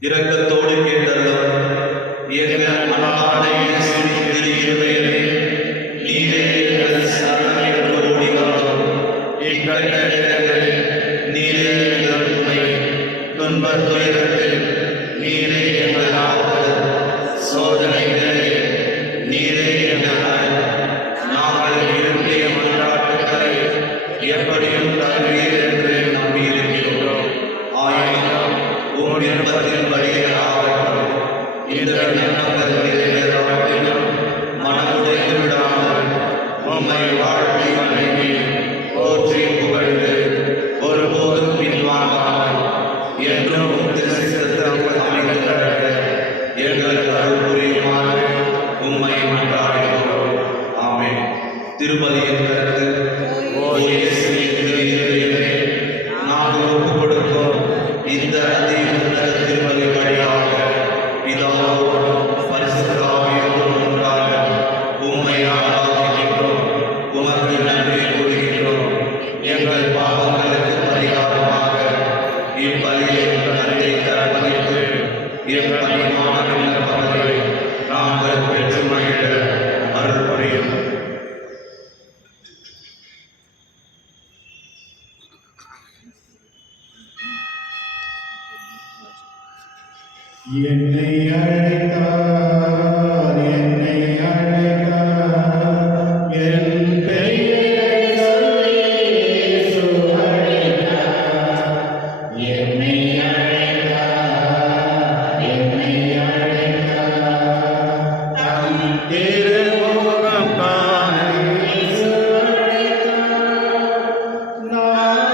இரக்கத்தோடு கேட்டருளும். எங்கள் அன்றாட நீரே எங்கள் சரணம் என்று ஓடி வந்தோம். எங்கள் நேரங்களில் நீரே எங்கள் துணை, துன்பத் துயரத்தில் நீரே எங்கள் ஆறுதல், சோதனைகளிலே நீரே எங்கள் அரண். நாங்கள் விரும்பிய மன்றாட்டுக்களை எப்படியும் தருவீர் என்று நம்பியிருக்கின்றோம். ஆயினும் உம் விருப்பத்தின் வழியாகட்டும். இந்த எண்ணங்கள் நிறைவேறாவிலும் மனமுடைந்து விடாமல் உம்மை வாழ்த்தி வணங்கி போற்றி புகழ்ந்து ஒருபோதும் பின்வாங்காமல் என்றும் அமைந்த எங்களுக்கு அருள் புரியுமாறு உம்மை மன்றாடுகிறோம். ஆமென். திருப்பலியின் கருத்து. ஓ இயேசுவின் எங்கள் பாவங்களுக்கு பரிகாரமாக இப்பலியை கருத்தை அர்ப்பணித்து எப்படியான விண்ணப்பங்களை நாங்கள் பெற்று மகிழ அருள் புரியும். என்னை அழைத்தார், என்னை அழைத்தார், என் பெயரை சொல்லி இயேசு அழைத்தார். என்னை அழைத்தார், என்னை அழைத்தார், தம் திருமுகம் காண இயேசு அழைத்தார். நான்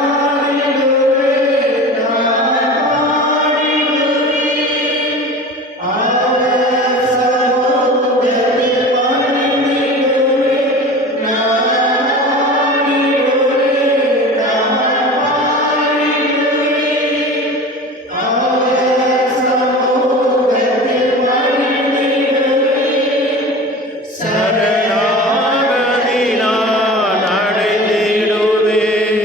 பாடிடுவேன், நான் பாடிடுவேன், அவர் சமூகத்தில் பணிந்திடுவேன். நான் பாடிடுவேன், நான் பாடிடுவேன், அவர் சமூகத்தில் பணிந்திடுவேன். சரணாகதி நான் அடைந்திடுவேன்,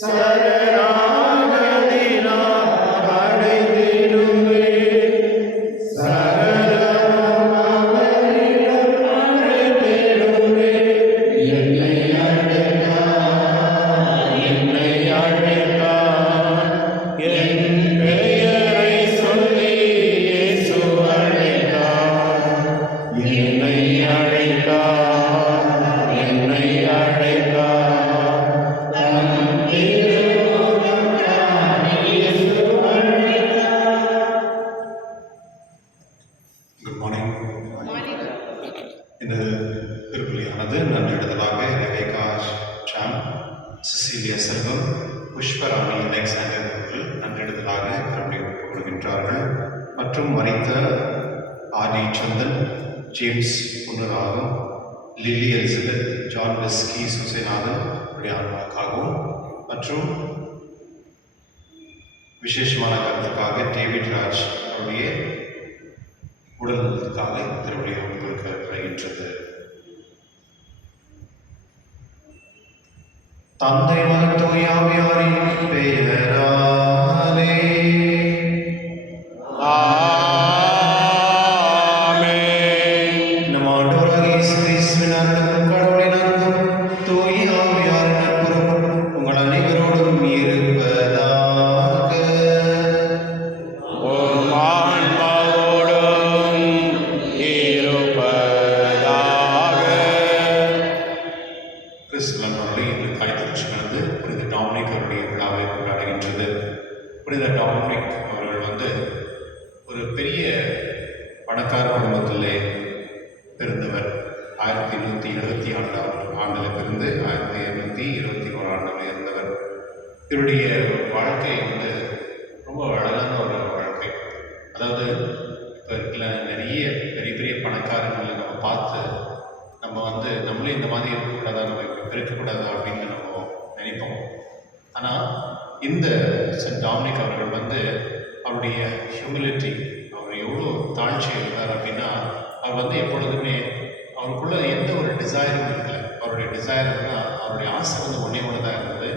சரணாகதி நான் அடைந்திடுவேன், சகலமும் அவரிடம் அடைந்திடுவேன். என்னை அழைத்தார், என்னை அழைத்தார், என் பெயரை சொல்லி இயேசு அழைத்தார். என்னை அழைத்தார், என்னை அழைத்தார், தம் திருமுகம் காண இயேசு அழைத்தார். Good morning. இந்த திருப்பலியானது நன்னெடுதலாக ரெபேக்கா சாம், சிசிலியா செல்வம், புஷ்பராணி அலெக்சாண்டர் அவர்கள் நன்னெடுதலாக தன்னுடைய ஒப்புக்கொள்கின்றார்கள். மற்றும் மறைத்த ஆதி சந்தன், ஜேம்ஸ் புனராகம், லில்லி எலிசபெத், ஜான் வெஸ்கி சுசேநாதன் உடைய ஆன்மாவுக்காகவும் மற்றும் விசேஷமான கருத்துக்காக டேவிட் ராஜ் அவருடைய உடல் நலத்துக்காக திருவுடைய ஒப்புக்கொடுக்கப்படுகின்றது. தந்தை மகன் தூய ஆவியாரின் பெயராலே ஆமென். நம் ஆண்டவராகிய இயேசு கிறிஸ்துவின் அருளும் கடவுளின் அருளும் தூய ஆவியாரின் நட்புறவும் உங்கள் அனைவரோடும் இருப்பதாக. உம் ஆன்மாவோடும் இருப்பதாக. கிறிஸ்துவன் அவருடைய இந்த காய்த்திருச்சியானது புனித டாமினிக் அவருடைய விழாவை கொண்டாடுகின்றது. புனித டாமினிக் அவர்கள் ஒரு பெரிய பணக்கார குடும்பத்திலே பிறந்தவர். 1876 ஆண்டில் பிறந்து 1821 இருந்தவர். இவருடைய வாழ்க்கை ரொம்ப அழகான ஒரு வாழ்க்கை. அதாவது இப்போ இருக்கிற நிறைய பெரிய பெரிய பணக்காரங்களை நம்ம பார்த்து நம்ம நம்மளே இந்த மாதிரி இருக்கக்கூடாதா, நம்ம இப்படி இருக்கக்கூடாதா அப்படின்னு நம்ம நினைப்போம். ஆனால் இந்த சென்ட் டாமினிக் அவர்கள் அவருடைய ஹியூமிலிட்டி, அவர் எவ்வளோ தாழ்ச்சி இருந்தார் அப்படின்னா, அவர் எப்பொழுதுமே அவருக்குள்ள எந்த ஒரு டிசைரும் இருக்கல. அவருடைய டிசைர் அவருடைய ஆசை ஒன்றே ஒன்று தான் இருந்தது,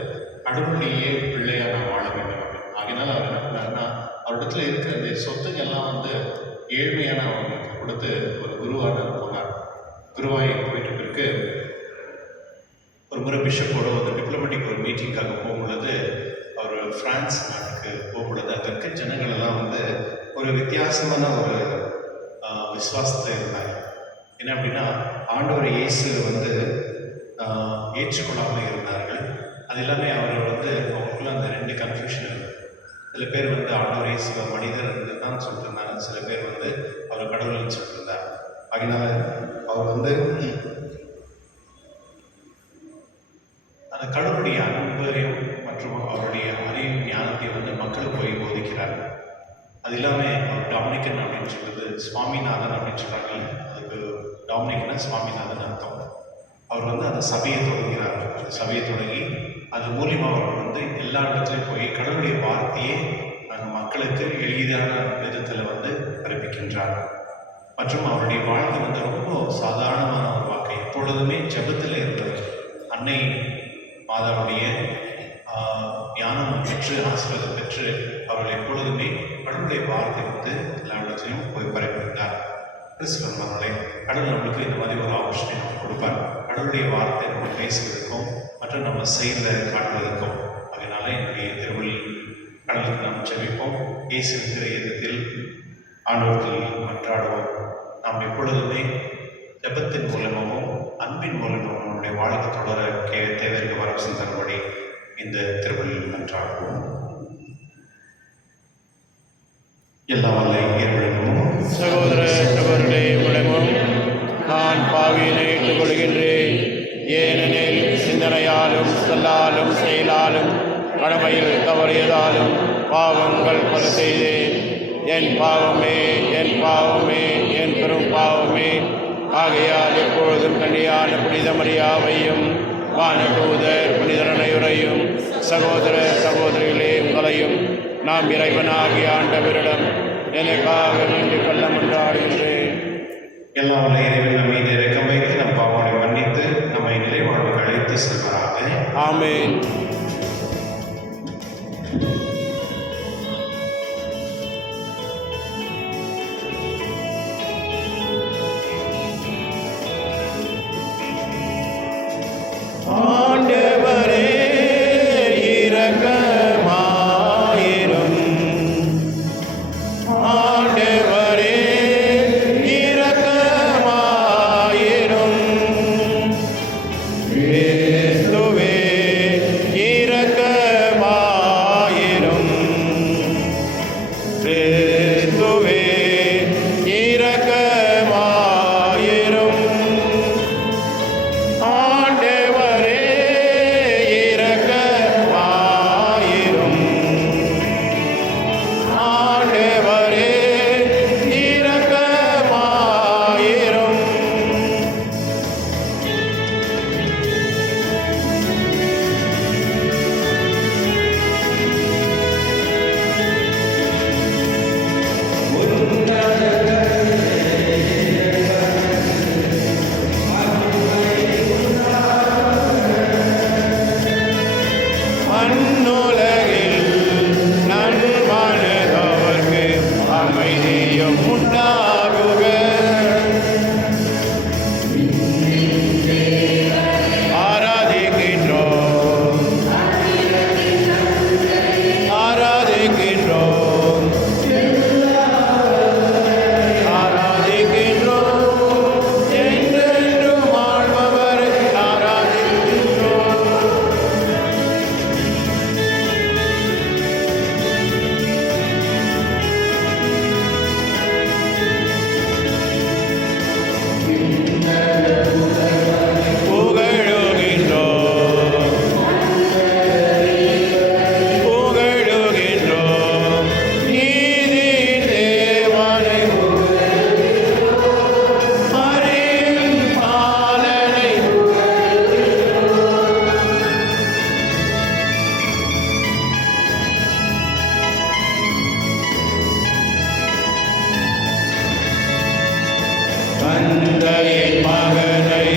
கடவுளுடைய பிள்ளையாக நான் வாழ வேண்டும் அப்படின்னு. ஆகினால அவர் என்ன பண்ணாருன்னா, அவரிடத்துல இருக்கிற அந்த சொத்துங்கெல்லாம் ஏழ்மையான அவங்களுக்கு கொடுத்து ஒரு குருவாக போனார். குருவாய் போயிட்டு பிறகு ஒரு முறை பிஷப்போட டிப்ளமேட்டிக் ஒரு மீட்டிங்காக போகும்பொழுது, அவர் பிரான்ஸ் நாட்டுக்கு போகும்பொழுது அங்கே இருக்க ஜனங்கள் எல்லாம் ஒரு வித்தியாசமான ஒரு விசுவாசத்தில் இருந்தாங்க. என்ன அப்படின்னா, ஆண்டவர் இயேசு ஏற்றுக்கொள்ளாமல் இருந்தார்கள். அது எல்லாமே அவர் அவங்களுக்குள்ள அந்த ரெண்டு கன்ஃபியூஷன் இருந்தது. சில பேர் ஆண்டவர் இயேசு மனிதர் தான் சொல்லிட்டு இருந்தாங்க, சில பேர் அவர் கடவுள்னு சொல்லிட்டு இருந்தார். அதனால அவர் அந்த கடவுளுடைய அன்பையும் மற்றும் அவருடைய அறிவு ஞானத்தை மக்களுக்கு போய் போதிக்கிறார். அது இல்லாமல் அவர் டாமினிக்கன் அப்படின்னு சொல்றது, சுவாமிநாதன் அப்படின்னு சொல்கிறாங்க. அதுக்கு டாமினிக்னா சுவாமிநாதன் அர்த்தம். அவர் அந்த சபையை தொடங்குகிறார். அந்த சபையை தொடங்கி அது மூலியமாக அவர் எல்லா இடத்துலையும் போய் கடவுளுடைய வார்த்தையை அந்த மக்களுக்கு எளிதான விதத்தில் அறிவிக்கின்றார். மற்றும் அவருடைய வாழ்க்கை ரொம்ப சாதாரணமான ஒரு வாழ்க்கை. எப்பொழுதுமே ஜெபத்தில் இருந்தவர். அன்னை மாதாவுடைய ஞானம் பெற்று ஆசீர்வாதம் பெற்று அவர்கள் எப்பொழுதுமே கடவுளுடைய வார்த்தை எல்லா இடத்துலையும் போய் பரப்பிவிட்டார். கிறிஸ்தவர்களே, கடவுள் நம்மளுக்கு இந்த மாதிரி ஒரு ஆப்பர்ச்சுனிட்டி நம்ம கொடுப்பார். கடவுளுடைய வார்த்தை நம்ம பேசுவதற்கும் மற்றும் நம்ம செயலில் காட்டுவதற்கும். அதனால என்னுடைய திருவள்ளி கடவுளுக்கு நாம் ஜெபிப்போம். இயேசுவின் திரு இதயத்தில் ஆண்டவரத்தில் மன்றாடுவோம். நாம் எப்பொழுதுமே ஜெபத்தின் மூலமாகவும் அன்பின் மூலமாகவும் நம்முடைய வாழ்க்கை தொடர தேவைக்கு வரவு தரும்படி இந்த திருவள்ளியில் மன்றாடுவோம். எல்லா வல்ல இறைவனும் சகோதர சகோதரர்களே, உலகம் நான் பாவியினை ஏற்றுக்கொள்கின்றேன். ஏனெனில் சிந்தனையாலும் சொல்லாலும் செயலாலும் கடமையில் தவறியதாலும் பாவங்கள் பல செய்தேன். என் பாவமே, என் பாவமே, என் பெரும் பாவமே. ஆகையால் எப்பொழுதும் கன்னியான புனித மரியாவையும் வானதூதர் புனிதரனையுரையும் சகோதர சகோதரிகளே உங்களையும் நாம் இறைவனாகிய ஆண்டவரிடம் எனக்காக வேண்டிக் கொள்ள மன்றாடுகின்றேன். எல்லா வல்ல இறைவன் நம் மீது இரக்கம் வைத்து நம் பாவங்களை மன்னித்து நம்மை நிலைவாழ்வுக்கு அழைத்து செல்வராக. ஆமென். ஆண்டவரே இரக்கமாயிரும். ஆண்டவரே இரக்கமாயிரும். கிறிஸ்துவே இரக்கமாயிரும். கிறிஸ்துவே இரக்கமாயிரும். ஆண்டவரே இரக்கமாயிரும். ஆண்டவரே இரக்கமாயிரும். மண்ணுலகில் நன்மனதவர்க்கு அமைதியும் உண்டாகுக. ஆராதிக்கின்றோம், ஆராதிக்கின்றோம், ஆராதிக்கின்றோம். என்றென்றும் வாழ்பவரை ஆராதிக்கின்றோம். புகழுகின்றோம், புகழுகின்றோம். நீதியின் தேவனை, அறிவின் பாலனை, தந்தையின் மகனை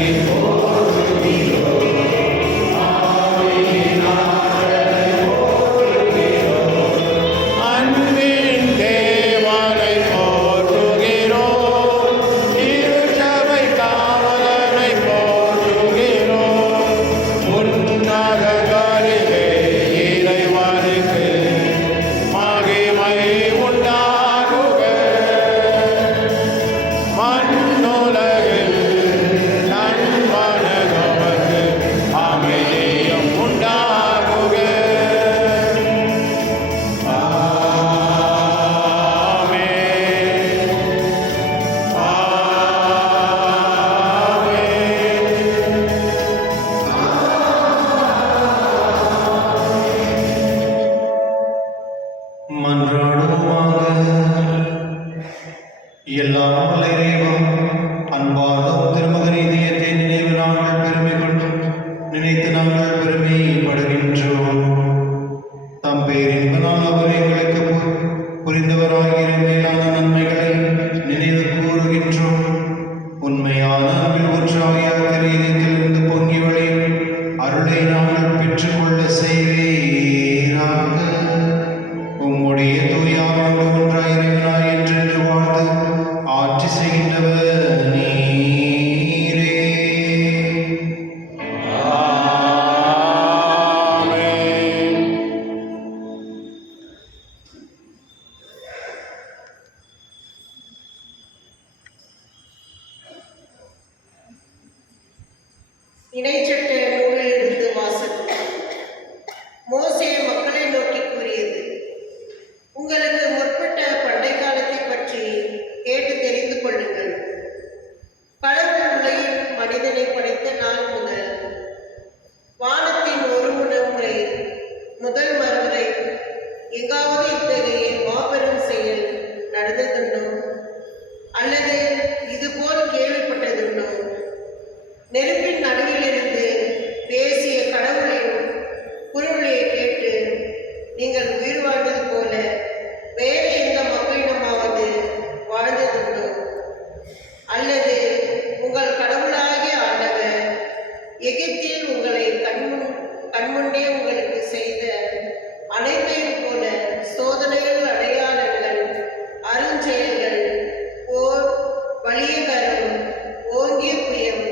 அன்பின் தேவனை போற்றுகிறோம். திருச்சபை காவலனை போற்றுகிறோம். உன்னதங்களிலே இறைவனுக்கு மகிமை உண்டாகுக. மண்ணுலகில் நன்மனதவர்க்கு அமைதியும் உண்டாகுக. ஆமென். ஆமென். மன்றாடுவோமாக. எல்லாம் வல்ல இறைவன் அன்பார்ந்த திருமகன் இதயத்தை நினைவு நாங்கள் பெருமை கொண்டு நினைத்து நாங்கள் பெருமைப்படுகின்றோம். தம் பேரின்பனால் அவர் எங்களுக்கு புரிந்தவராகிய மேலான நன்மைகளை நினைவு கூறுகின்றோம். உண்மையான அன்பில் ஒன்றாகிய திரு இதயத்திலிருந்து பொங்கி வழியும் அருளை நாங்கள் பெற்று பெற்றுக்கொள்ள செய்வீராக. உம்முடைய தூயாரோடு ஒன்றாய் இறைவனாய் என்றென்று வாழ்ந்து ஆட்சி செய்கின்றவர் நீரே. ஆமென். இணைச்சட்ட நூலிலிருந்து வாசகம். மோசே மக்களை நோக்கி கூறியது: உங்களுக்கு முற்பட்ட பண்டை காலத்தை பற்றி கேட்டு தெரிந்து கொள்ளுங்கள். கடவுள் உலகில் மனிதனை படைத்த நாள் முதல் வானத்தின் ஒரு முறை முதல் மறுவரை எங்காவது இத்தகைய மாபெரும் செயல் நடந்ததுண்டோ அல்லது இதுபோல் கேள்விப்பட்டதுண்டோ? நெருப்பின் நடுவிலிருந்து பேசிய கடவுளின் குரலை கேட்டு நீங்கள் உயிர் வாழ்ந்தது போல வேறு எந்த மக்களிடமாவது வாழ்ந்ததுண்டோ? அல்லது உங்கள் கடவுளாகிய ஆண்டவர் எகிப்தில் உங்களை கண்முன்னே உங்களுக்கு செய்த அனைத்தையும் போல சோதனைகள், அடையாளங்கள், அருஞ்செயல்கள், போர், வலிய கரம், ஓங்கிய புயம்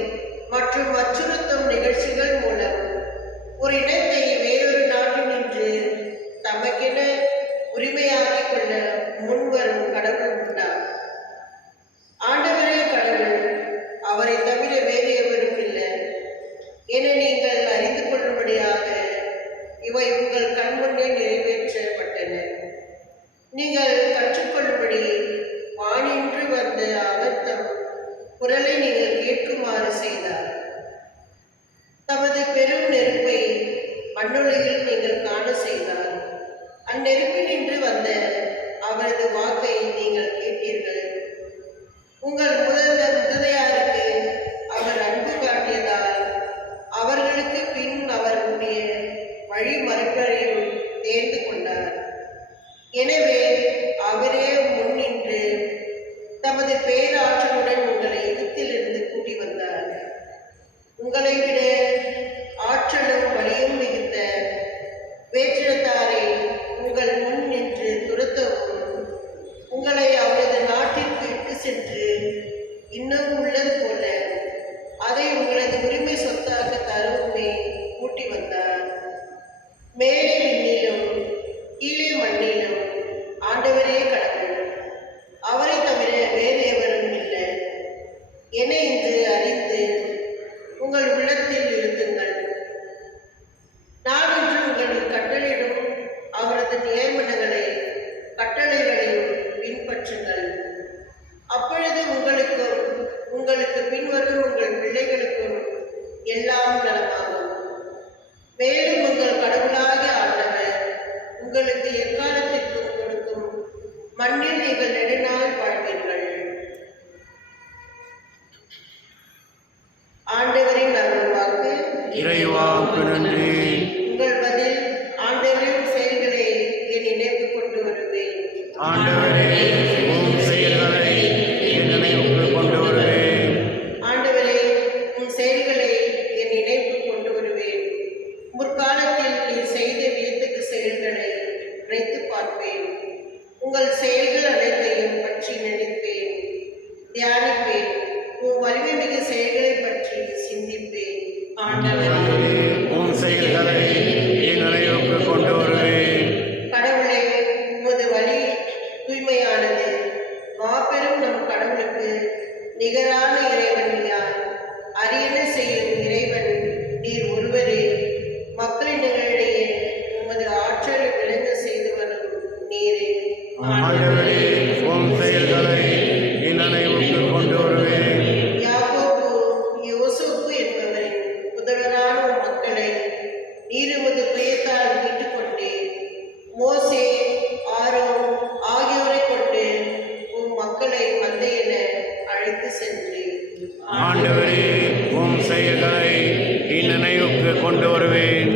மற்றும் அச்சுறுத்தும் நிகழ்ச்சிகள் மூலம் ஒரு இனத்தை வேறொரு நாட்டினின்று தமக்கென உரிமையாக்கிக் கொள்ள முன்வரும் கடவுள் உண்டார். ஆண்டவரே கடவுள், அவரை தவிர வேறு எவரும் இல்லை என நீங்கள் அறிந்து கொள்ளும்படியாக இவை உங்கள் கண்முன்னே நிறைவேற்றப்பட்டன. நீங்கள் கற்றுக்கொள்ளும்படி வானின்று வந்த அபத்தம் குரலை நீங்கள் கேட்குமாறு செய்தார். தமது பெரும் நெருப்பை மண்ணுலகில் நீங்கள் காண செய்தார். அந்நெருப்பினின்று வந்த அவரது வாக்கை நீங்கள் கேட்டீர்கள். உங்கள் முதலையாருக்கு அவர் அன்பு காட்டியதால் அவர்களுக்கு பின் அவர்களுடைய வழிமறைப்பையும் தேர்ந்து கொண்டார். எனவே அவரே முன்னின்று தமது பேராற்றலுடன் உங்களை எகிப்திலிருந்து கூட்டி வந்தார். உங்களை விட ஆற்றலும் வலியும் மிகுந்த வேற்றினத்தாரை உங்கள் முன் நின்று துரத்தவும், உங்களை அவரது நாட்டிற்கு இட்டு சென்று இன்னும் உள்ளது போல அதை உங்களது உரிமை சொத்தாக தரவுமே கூட்டி வந்தார். மேலே விண்ணிலும் கீழே மண்ணிலும் ஆண்டவரே கடவுள், அவரை தவிர வேறு எவரும் இல்லை என இன்று அறிந்து உங்கள் உள்ளத்தில் இருந்துங்கள். நான் இன்று உங்களுக்கு கட்டளையிடும் அவரது நியமனங்களை கட்டளைகளையும் பின்பற்றுங்கள். அப்பொழுது உங்களுக்கும் உங்களுக்கு பின்வரும் உங்கள் பிள்ளைகளுக்கும் எல்லாம் நலமாகும். மேலும் உங்கள் கடவுளாகிய ஆண்டவர் உங்களுக்கு எக்காலத்திற்கும் கொடுக்கும் மண்ணில் நீங்கள் நெடுநாள் வாழ்வீர்கள். ஆண்டவரின் அருள்வாக்கு. இறைவாக்கு நன்றி. உங்கள் பதில்: ஆண்டவரின் செயல்களை என் நினைவு கொண்டு வருவேன். ஆண்டவரே, உம் செயல்களை என் நினைவுக்கு கொண்டு வருவேன். ஆண்டவரே, உன் செயல்களை என் நினைவுக்கு கொண்டு வருவேன். முற்காலத்தில் நீ செய்த வியத்தகு செயல்களை நினைத்து பார்ப்பேன். உங்கள் செயல்கள் அனைத்தையும் பற்றி நினைப்பேன், தியானிப்பேன். உன் வலிமை மிகு செயல்களை பற்றி சிந்திப்பேன். ஆண்டவரே, உம் செயல்களை என் நினைவுக்கு கொண்டு வருவேன். கடவுளே, உமது வழி தூய்மையானது. மாபெரும் நம் கடவுளுக்கு நிகரான இறைவன் யார்? அரியணை செய்யும் இறைவன் நீர் ஒருவரே. மக்களிடையே உமது ஆற்றலை விளங்க செய்து வரும் நீரே. ஆண்டவரே, உம் செயல்களை என் நினைவுக்கு கொண்டு வருவேன். யாக்கோபு யோசேப்பு என்பவரின் புதல்வரான உம் மக்களை நீர் உமது புயத்தால் மீட்டுக் கொண்டீர். மோசே, ஆரோன் ஆகியோரை கொண்டு உம் மக்களை மந்தையென அழைத்து சென்றீர். ஆண்டவரே, உம் செயல்களை என் நினைவுக்கு கொண்டு வருவேன்.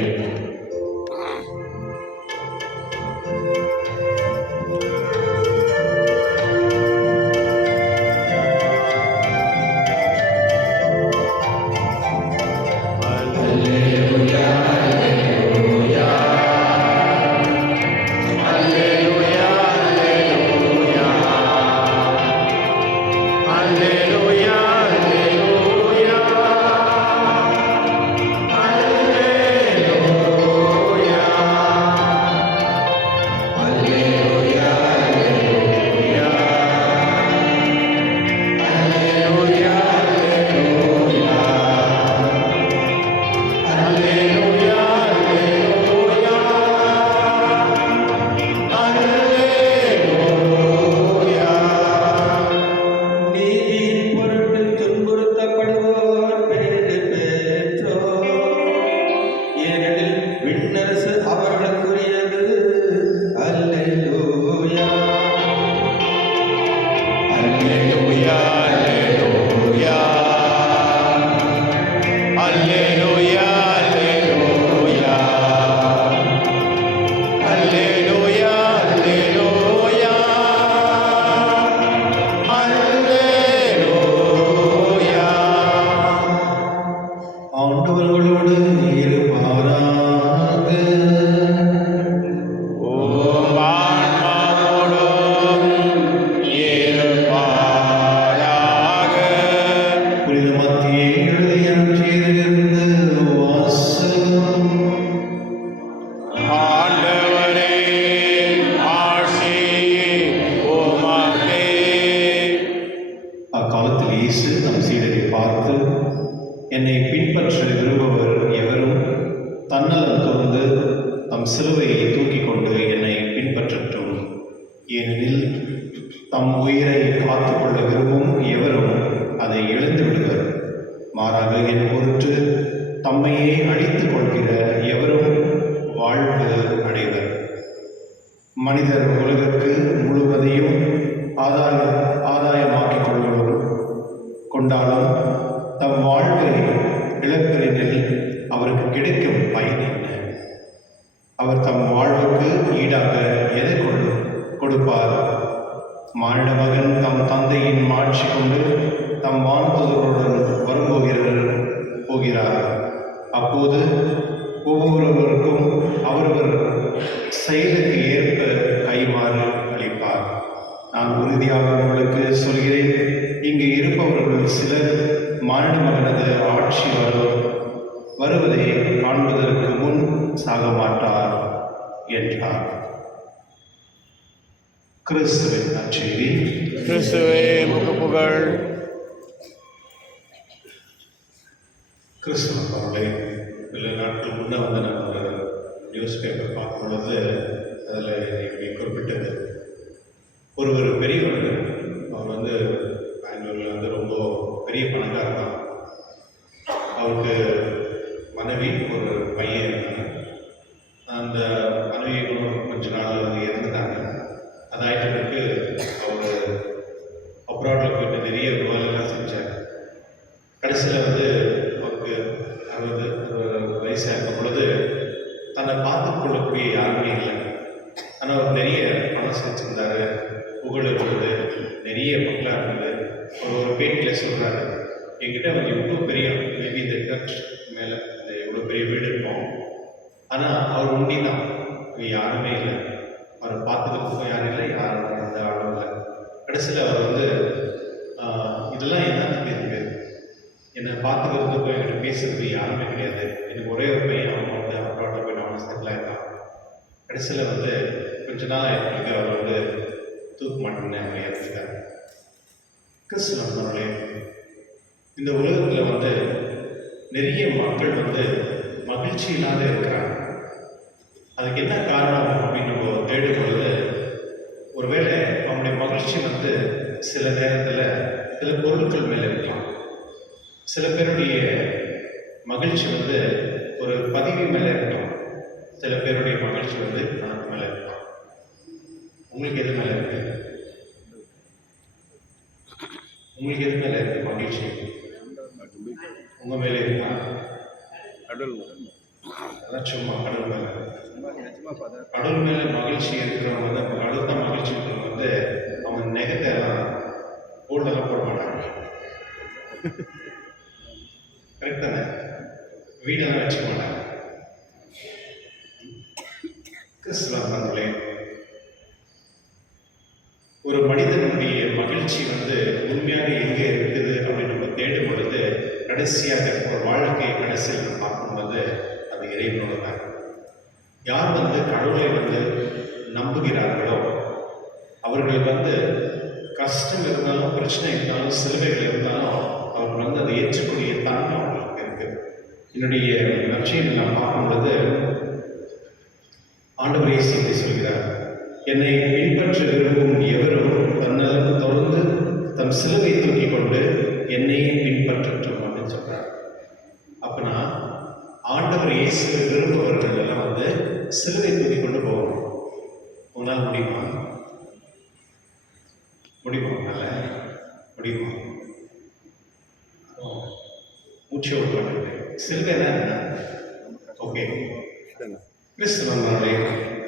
விண்ணரசு அவர்களுக்குரியது. அல்லேலூயா. அல்லேலூயா, அல்லேலூயா. அல்லேலூயா, அல்லேலூயா. அல்லேலூயா, அல்லேலூயா. அல்லேலூயா. ஆண்டவர்களோடு இருப்பாராக. ஓம் ஆன்மாவோடும் இருப்பாராக. புனித மத்தியே எழுதிய நற்செய்தியிலிருந்து வாசகம். ஆண்டவரே, ஆசி உமக்கே. அக்காலத்தில் இயேசு தம் சீடரை பார்த்து, என்னை பின்பற்ற விரும்புவர் எவரும் தன்னலம் துறந்து தம் சிலுவையை தூக்கிக் கொண்டு என்னை பின்பற்றட்டும். ஏனெனில் தம் உயிரை காத்துக்கொள்ள விரும்பும் எவரும் அதை இழந்து விடுவர். மாறாக என் பொருட்டு தம்மையே அழித்துக் கொள்கிற எவரும் வாழ்வு அடைவர். மனிதர் உலகிற்கு முழுவதையும் ஆதாயமாக்கிக் கொண்டாலும் தம் வாழ்வை இழப்பெறினில் அவருக்கு கிடைக்கும் பயன் என்ன? அவர் தம் வாழ்வுக்கு ஈடாக எதை கொடுப்பார்? மானிட மகன் தம் தந்தையின் மாட்சி கொண்டு தம் வானதூதருடன் போகிறார். அப்போது ஒவ்வொருவருக்கும் அவரவர் செயலுக்கு ஏற்ப கைமாறு அளிப்பார். நான் உறுதியாக உங்களுக்கு சொல்கிறேன், இங்கு இருப்பவர்கள் சிலர் மானிட மகனது ஆட்சி வருவதை காண்பதற்கு முன் சாக மாட்டார் என்றார். கிறிஸ்துவின் நற்செய்தி. கிறிஸ்துவே உமக்கு புகழ். கிறிஸ்துவ அவர்களே, சில நாட்கள் முன்னே வந்து நான் ஒரு நியூஸ் பேப்பர் பார்க்கும் பொழுது அதில் இங்கே குறிப்பிட்டது, ஒரு பெரியவர், அவர் வந்து பெங்களூரில் வந்து ரொம்ப பெரிய பணக்காரர் தான். அவருக்கு மனைவி ஒரு பையன் இருந்தாங்க. அந்த மனைவி கொஞ்ச நாள் வந்து இறந்துட்டாங்க. அது ஆகிட்ட பிறகு அவர் அப்ராடில் போயிட்டு நிறைய வேலைலாம் செஞ்சார். கடைசியில் வந்து அவருக்கு 60 வயசாக இருக்கும் பொழுது தன்னை பார்த்து கொள்ளக்கூடிய யாருமே இல்லை. ஆனால் அவர் நிறைய பணம் செஞ்சுருந்தார், புகழ் இருந்தது, நிறைய மக்களாக இருந்தது. ஒரு பேட்டியில் சொல்கிறாரு, என்கிட்ட அவங்க இவ்வளோ பெரிய மேபி இந்த சர்ச் மேலே இந்த இவ்வளோ பெரிய வீடு இருக்கும், ஆனால் அவர் உண்டி தான், யாருமே இல்லை, அவரை பார்த்துக்கிறதுக்கும் யாரும் இல்லை, யாரும் எந்த ஆளும் இல்லை. கடைசியில் அவர் வந்து இதெல்லாம் என்னத்துக்கு இருக்குது, என்னை பார்த்துக்கிறதுக்கும் என்கிட்ட பேசுறதுக்கு யாருமே கிடையாது, எனக்கு ஒரே ஒரு பையன், அவன் வந்து அப்ராட்டில் போய் அவனை செட்டில் ஆகிட்டான். கடைசியில் வந்து கொஞ்ச நாள் எனக்கு அவர் வந்து தூக்க மாட்டேன்னு அவர் இறந்துட்டார். கிறிஸ்துவர்களே, இந்த உலகத்தில் வந்து நிறைய மக்கள் வந்து மகிழ்ச்சி இல்லாத இருக்கிறாங்க. அதுக்கு என்ன காரணம் அப்படின்னு நம்ம தேடும் பொழுது, ஒருவேளை அவனுடைய மகிழ்ச்சி வந்து சில நேரத்தில் சில பொருட்கள் மேலே இருக்கலாம். சில பேருடைய மகிழ்ச்சி வந்து ஒரு பதவி மேலே இருக்கலாம். சில பேருடைய மகிழ்ச்சி வந்து பணத்து மேலே இருக்கலாம். உங்களுக்கு எது மேலே இருக்கு? உங்களுக்கு எது மேலே இருக்கு மகிழ்ச்சி? உங்கள் மேலே இருக்கா? அதான் சும்மா கடவுள் மேலே. கடவுள் மேலே மகிழ்ச்சி இருக்கிறவங்க வந்து, கடவுள் தான் மகிழ்ச்சி இருக்கிறவங்க வந்து அவங்க நெகத்தை எல்லாம் போல்டெல்லாம் போட மாட்டாங்க. கரெக்ட் தானே? வீடெல்லாம் வச்சுக்க மாட்டாங்க. கிறிஸ்துவர்களே, ஒரு மனிதனுடைய மகிழ்ச்சி வந்து உண்மையாக எங்கே இருக்குது அப்படின்னு நம்ம தேடும் பொழுது, கடைசியாக ஒரு வாழ்க்கையை கடைசியில் நம்ம பார்க்கும்போது அது இறைவனோட தான். யார் வந்து கடவுளை வந்து நம்புகிறார்களோ அவர்களுக்கு வந்து கஷ்டம் இருந்தாலும், பிரச்சனை இருந்தாலும், சிலுவைகள் இருந்தாலும் அவர்கள் வந்து அதை ஏற்றக்கூடிய தன்மை அவர்களுக்கு இருக்கு. என்னுடைய நற்செய்தியை நான் பார்க்கும் பொழுது ஆண்டவர் இயேசு இப்படி சொல்கிறார், என்னை பின்பற்ற விரும்பும் எவரும் தன்னலம் தொடர்ந்து தம் சிலுவை தூக்கி கொண்டு என்னையே பின்பற்றட்டும் அப்படின்னு சொல்றார். அப்பனா ஆண்டவர் இயேசு விரும்புபவர்கள் எல்லாம் சிலுவை தூக்கி கொண்டு போகணும். உங்களால் முடியுமா? முடியுமா? முடியுமா? மூச்சு விட்டு சிலுவைனா என்ன? ஓகே, கிறிஸ்தவர்களுடைய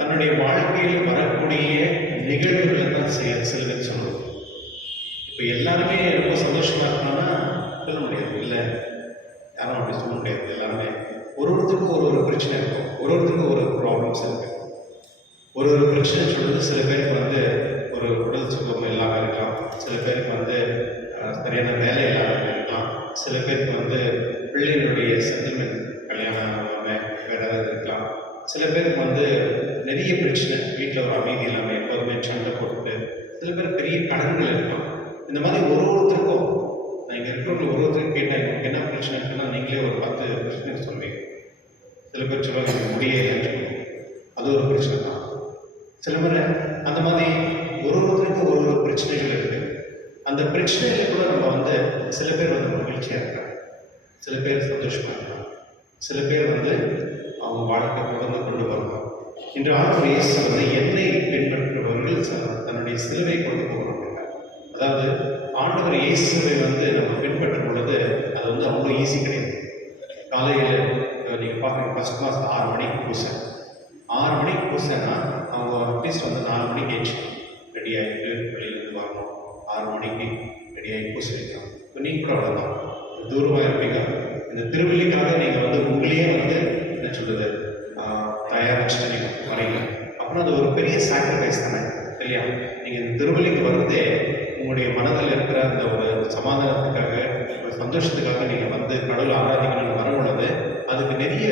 தன்னுடைய வாழ்க்கையில் வரக்கூடிய நிகழ்வுகளை தான் சிலுவைன்னு சொல்லணும். இப்போ எல்லாருமே ரொம்ப சந்தோஷமா இருக்காங்கன்னா சொல்ல முடியாது, இல்லை யாரும் அப்படி சொல்ல முடியாது. எல்லாருமே ஒருத்தருக்கும் ஒரு பிரச்சனை இருக்கும், ஒருத்தருக்கும் ஒரு ப்ராப்ளம்ஸ் இருக்கு. ஒரு பிரச்சனை சொல்றது சில பேருக்கு வந்து ஒரு உடல் சுகம் இல்லாமல் இருக்கலாம், சில பேருக்கு வந்து சரியான வேலை இல்லாமல் இருக்கலாம், சில பேருக்கு வந்து பிள்ளைகளுடைய செட்டில்மெண்ட் கல்யாணம் இல்லாமல் வேற ஏதாவது இருக்கலாம், சில பேருக்கு வந்து நிறைய பிரச்சனை, வீட்டில் ஒரு அமைதி இல்லாமல் எப்போதுமே சண்டை போட்டுட்டு, சில பேர் பெரிய கடன்கள் இருக்கலாம். இந்த மாதிரி ஒருத்தருக்கும் நான் இங்கே இருக்கிறவங்க ஒருத்தருக்கு கேட்டால் எனக்கு என்ன பிரச்சனை இருக்குன்னா நீங்களே ஒரு 10 பிரச்சனை சொல்வீங்க. சில பேர் சொல்லுவாங்க எனக்கு முடியலைன்னு சொல்லுவாங்க, அது ஒரு பிரச்சனை தான். சில பேர் அந்த மாதிரி ஒருத்தருக்கும் ஒரு பிரச்சனைகள் இருக்கு. அந்த பிரச்சனைகளை கூட நம்ம வந்து சில பேர் வந்து மகிழ்ச்சியாக இருக்காங்க, சில பேர் சந்தோஷமாக இருக்காங்க, சில பேர் வந்து அவங்க வாழ்க்கை தொடர்ந்து கொண்டு வருவாங்க. இன்று ஆண்டவர் இயேசு வந்து என்னை பின்பற்றுபவர்கள் தன்னுடைய சிலுவை கொண்டு போகிறாங்க. அதாவது ஆண்டவர் இயேசுவை வந்து நம்ம பின்பற்றும் பொழுது அது வந்து அவ்வளோ ஈஸி கிடையாது. காலையில் நீங்கள் பார்க்குறீங்க, ஃபர்ஸ்ட் மாதம் 6 மணிக்கு பூசை, 6 மணிக்கு பூசைன்னா அவங்க அட்லீஸ்ட் வந்து 4 மணிக்கு ஏச்சு ரெடி ஆகிட்டு வெளியிலேருந்து வரணும், 6 மணிக்கு ரெடி ஆகி பூசை வைக்கலாம். இப்போ நீங்கள் கூட அவ்வளோதான், தூரமாக இருப்பீங்க. இந்த திருவள்ளிக்காக நீங்கள் வந்து உங்களையே வந்து என்ன சொல்கிறது தயாரிச்சுட்டு நீங்கள் வரீங்க. அப்புறம் அது ஒரு பெரிய சாக்ரிஃபைஸ் தானே இல்லையா? நீங்கள் இந்த திருவள்ளிக்கு வர்றதே உங்களுடைய மனதில் இருக்கிற அந்த ஒரு சமாதானத்துக்காக, ஒரு சந்தோஷத்துக்காக நீங்கள் வந்து கடவுளை ஆராதிக்கணும்னு வரும் பொழுது அதுக்கு நிறைய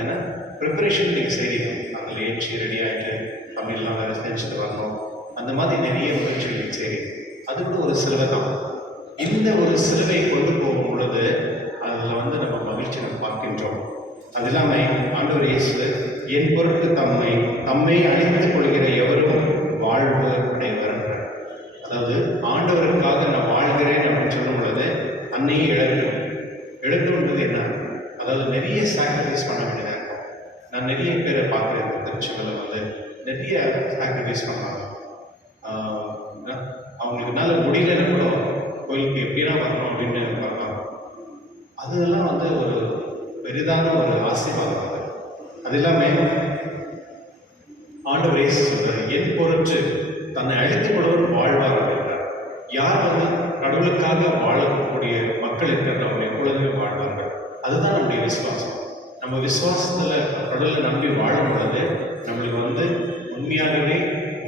என்ன ப்ரிப்பரேஷன் நீங்கள் செய்வீங்க. அதில் ஏற்றி ரெடி ஆகிட்டு தமிழ்லாம் வேறு செஞ்சுட்டு வரணும், அந்த மாதிரி நிறைய முயற்சிகள் செய்வீங்க. அது கூட ஒரு சிலுவை தான். இந்த ஒரு சிலுவை கொண்டு போகும் பொழுது அதில் வந்து நம்ம மகிழ்ச்சி நம்ம பார்க்கின்றோம். அது இல்லாமல் ஆண்டவர் இயேசு என் பொருட்டு தம்மை அழித்துக் கொள்கிற எவரும் வாழ்வு அடைவர். அதாவது ஆண்டவருக்காக நான் வாழ்கிறேன் அப்படின்னு சொல்லும் பொழுது அன்னையை இழக்கணுன்றது என்ன? அதாவது நிறைய சாக்ரிஃபைஸ் பண்ண வேண்டியதாக இருக்கும். நான் நிறைய பேரை பார்க்குறேன், திருச்சிகளை வந்து நிறைய சாக்ரிஃபைஸ் பண்ணுவாங்க. அவங்களுக்கு என்னால் முடியலன்னு கூட கோயிலுக்கு எப்படின்னா வரணும் அப்படின்னு பார்ப்பாங்க. அதெல்லாம் வந்து ஒரு பெரிதான ஒரு ஆசீர்வாதம். அது இல்லாமல் ஆண்டவர் இயேசு சொல்றாரு, என் பொருட்டு தன்னை அழைத்துக் கொள்வர் வாழ்வார் அப்படின்றார். யார் வந்து கடவுளுக்காக வாழக்கூடிய மக்கள் இருக்கிறது அவங்க எப்பொழுதுமே வாழ்வார்கள். அதுதான் நம்முடைய விசுவாசம். நம்ம விசுவாசத்துல கடவுளை நம்பி வாழும் பொழுது நம்மளுக்கு வந்து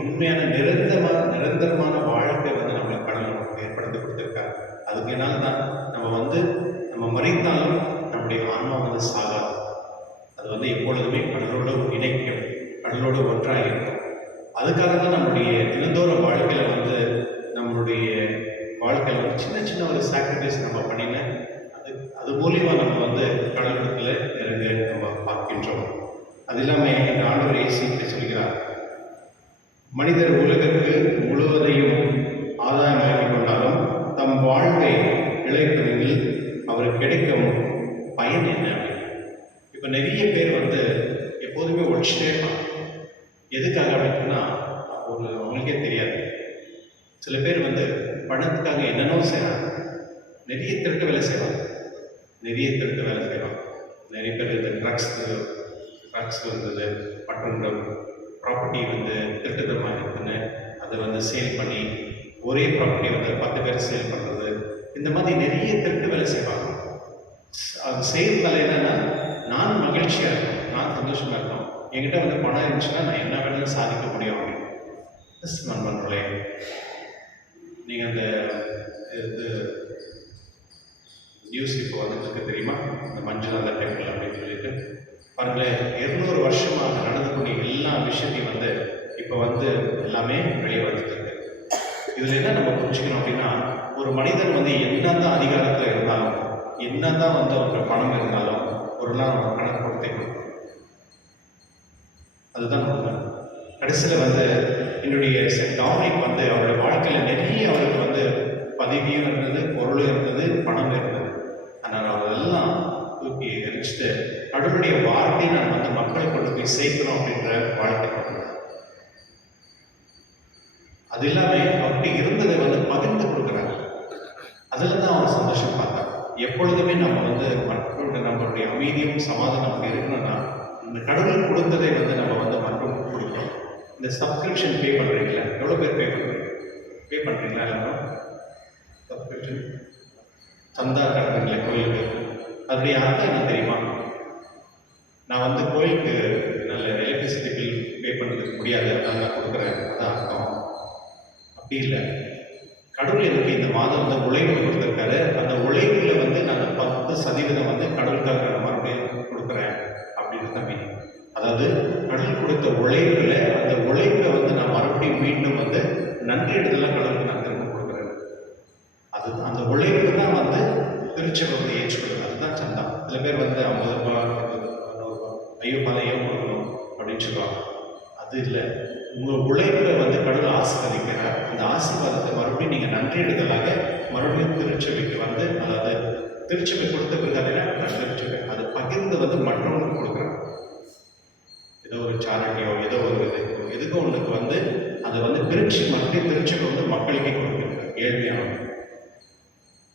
உண்மையான நிரந்தரமான வாழ்க்கை வந்து நம்மளுக்கு கடவுள் நமக்கு ஏற்படுத்தி கொடுத்துருக்காரு. அதுக்கு என்னால தான் நம்ம மறைத்தாலும் நம்முடைய ஆன்மா வந்து சாகாது. அது வந்து எப்பொழுதுமே கடவுளோடு இணைக்கும், கடவுளோடு ஒன்றாக இருக்கும். அதுக்காக தான் நம்முடைய தினந்தோறும் வாழ்க்கையில் வந்து நம்மளுடைய வாழ்க்கையில் வந்து சின்ன சின்ன ஒரு சாக்ரிஃபைஸ் நம்ம பண்ணின அது மூலியமாக நம்ம வந்து கடவுளத்தில் நெருங்க நம்ம பார்க்கின்றோம். அது இல்லாமல் இந்த ஆண்டவர் இயேசு சொல்கிறார், மனிதர் உலகிற்கு முழுவதையும் ஆதாயமாக்கிக் கொண்டாலும் தம் வாழ்வை இழைப்பதில் அவர் கிடைக்கும் பயன் என்ன? இப்போ நிறைய பேர் வந்து எப்போதுமே ஒழிச்சுட்டே இருப்பாங்க. எதுக்காக அப்படின்னா அவங்களுக்கே தெரியாது. சில பேர் வந்து பணத்துக்காக என்னென்னோ செய்கிறாங்க, நிறைய திருட்டு வேலை செய்வாங்க. நிறைய பேர் இந்த ட்ரக்ஸ் வந்தது, மற்றும் ப்ராப்பர்ட்டி வந்து திருட்டுத்தனமாக இருக்குன்னு அதை வந்து சேல் பண்ணி ஒரே ப்ராப்பர்ட்டி வந்து 10 பேர் சேல் பண்ணுறது, இந்த மாதிரி நிறைய திருட்டு வேலை செய்வாங்க. அது செய்யறதுனால என்னன்னா, நான் மகிழ்ச்சியாக இருக்கேன், நான் சந்தோஷமாக இருக்கேன், என்கிட்ட வந்து பணம் இருந்துச்சுன்னா நான் என்ன வேணாலும் சாதிக்க முடியும் அப்படின்னு. நண்பர்களே, நீங்கள் அந்த இது நியூஸ் இப்போ வந்துட்டு தெரியுமா, இந்த மஞ்சள் அந்த டெம்பிள் அப்படின்னு சொல்லிட்டு பாருங்களேன், 200 வருஷமாக நடந்துக்கூடிய எல்லா விஷயத்தையும் வந்து இப்போ வந்து எல்லாமே வெளியே வந்துட்டு இருக்கு. இதில் என்ன நம்ம புரிஞ்சுக்கணும் அப்படின்னா, ஒரு மனிதன் வந்து என்னதான் அதிகாரத்தில் இருந்தாலும், என்னதான் வந்து அவங்க பணம் இருந்தாலும் ஒரு நாள் அவங்க கணக்கு கொடுத்தே கொடுக்கணும். அதுதான் உண்மை. கடைசியில் வந்து என்னுடைய டாமிக் வந்து அவருடைய வாழ்க்கையில் நிறைய அவருக்கு வந்து பதவியும் இருந்தது, பொருளும் இருந்தது, பணம் இருந்தது. ஆனால் அவரெல்லாம் தூக்கி எரிச்சிட்டு கடவுளுடைய வார்த்தையை நான் வந்து மக்களை கொண்டு போய் போய் சேர்க்கணும் அப்படின்ற வாழ்க்கை பண்ணார். அது இல்லாமல் அவர்கிட்ட இருந்ததை வந்து பகிர்ந்து கொடுக்குறாங்க. அதில் தான் அவன் சந்தோஷம் பார்த்தான். எப்பொழுதுமே நம்ம வந்து மற்றவங்க நம்மளுடைய அமைதியும் சமாதானம் இருக்கணும்னா இந்த கடவுள் கொடுத்ததை வந்து நம்ம வந்து மற்றவங்களுக்கு கொடுக்கணும். இந்த சப்ஸ்கிரிப்ஷன் பே பண்ணுறீங்களா? எவ்வளோ பேர் பே பண்ணுறீங்களா எல்லாரும்? சப்ஸ்கிரிப்ஷன் சந்தா கட்டுறீங்களா கோயிலுக்கு? அதனுடைய அர்த்தம் என்ன தெரியுமா? நான் வந்து கோயிலுக்கு நல்ல எலக்ட்ரிசிட்டி பில் பே பண்ணுறதுக்கு முடியாது, அதனால நான் கொடுக்குறேன், அதான் அர்த்தம். அப்படி இல்லை. கடவுள் எனக்கு இந்த மாதம் வந்து உழைப்பு கொடுத்துருக்காரு, அந்த உழைப்புல வந்து நான் 10% வந்து கடவுளுக்காக நான் மறுபடியும் கொடுக்குறேன் அப்படின்னு தான் மீனிங். அதாவது கடவுள் கொடுத்த உழைப்புல அந்த உழைப்பை வந்து நான் மறுபடியும் மீண்டும் வந்து நன்றி இடத்துல கடவுளுக்கு நான் திரும்ப கொடுக்குறேன். அது அந்த உழைப்பு தான் வந்து திருச்சபை வந்து ஏற்றுக்கொள்ளும். அதுதான் சந்தா. சில பேர் வந்து 50 ரூபா 100 ரூபா ஐயோ பழையும் கொடுக்கணும் அப்படின்னு சொல்லுவாங்க. அது இல்லை. உங்கள் உழைப்பை வந்து கடவுள் ஆசீர்வதிக்கிறார். அந்த ஆசீர்வாதத்தை மறுபடியும் நீங்கள் நன்றி எடுத்தலாக மறுபடியும் திருச்சபைக்கு வந்து, அதாவது திருச்சபை கொடுத்த பிறகு திருச்சபை அதை பகிர்ந்து வந்து மற்றவங்களுக்கு கொடுக்குறாங்க. ஏதோ ஒரு சேரிட்டியோ ஏதோ ஒரு எதுக்கோ ஒன்றுக்கு வந்து அதை வந்து பிரித்து மறுபடியும் திருச்சபை வந்து மக்களுக்கே கொடுக்குறாங்க, ஏழ்மையானவங்க.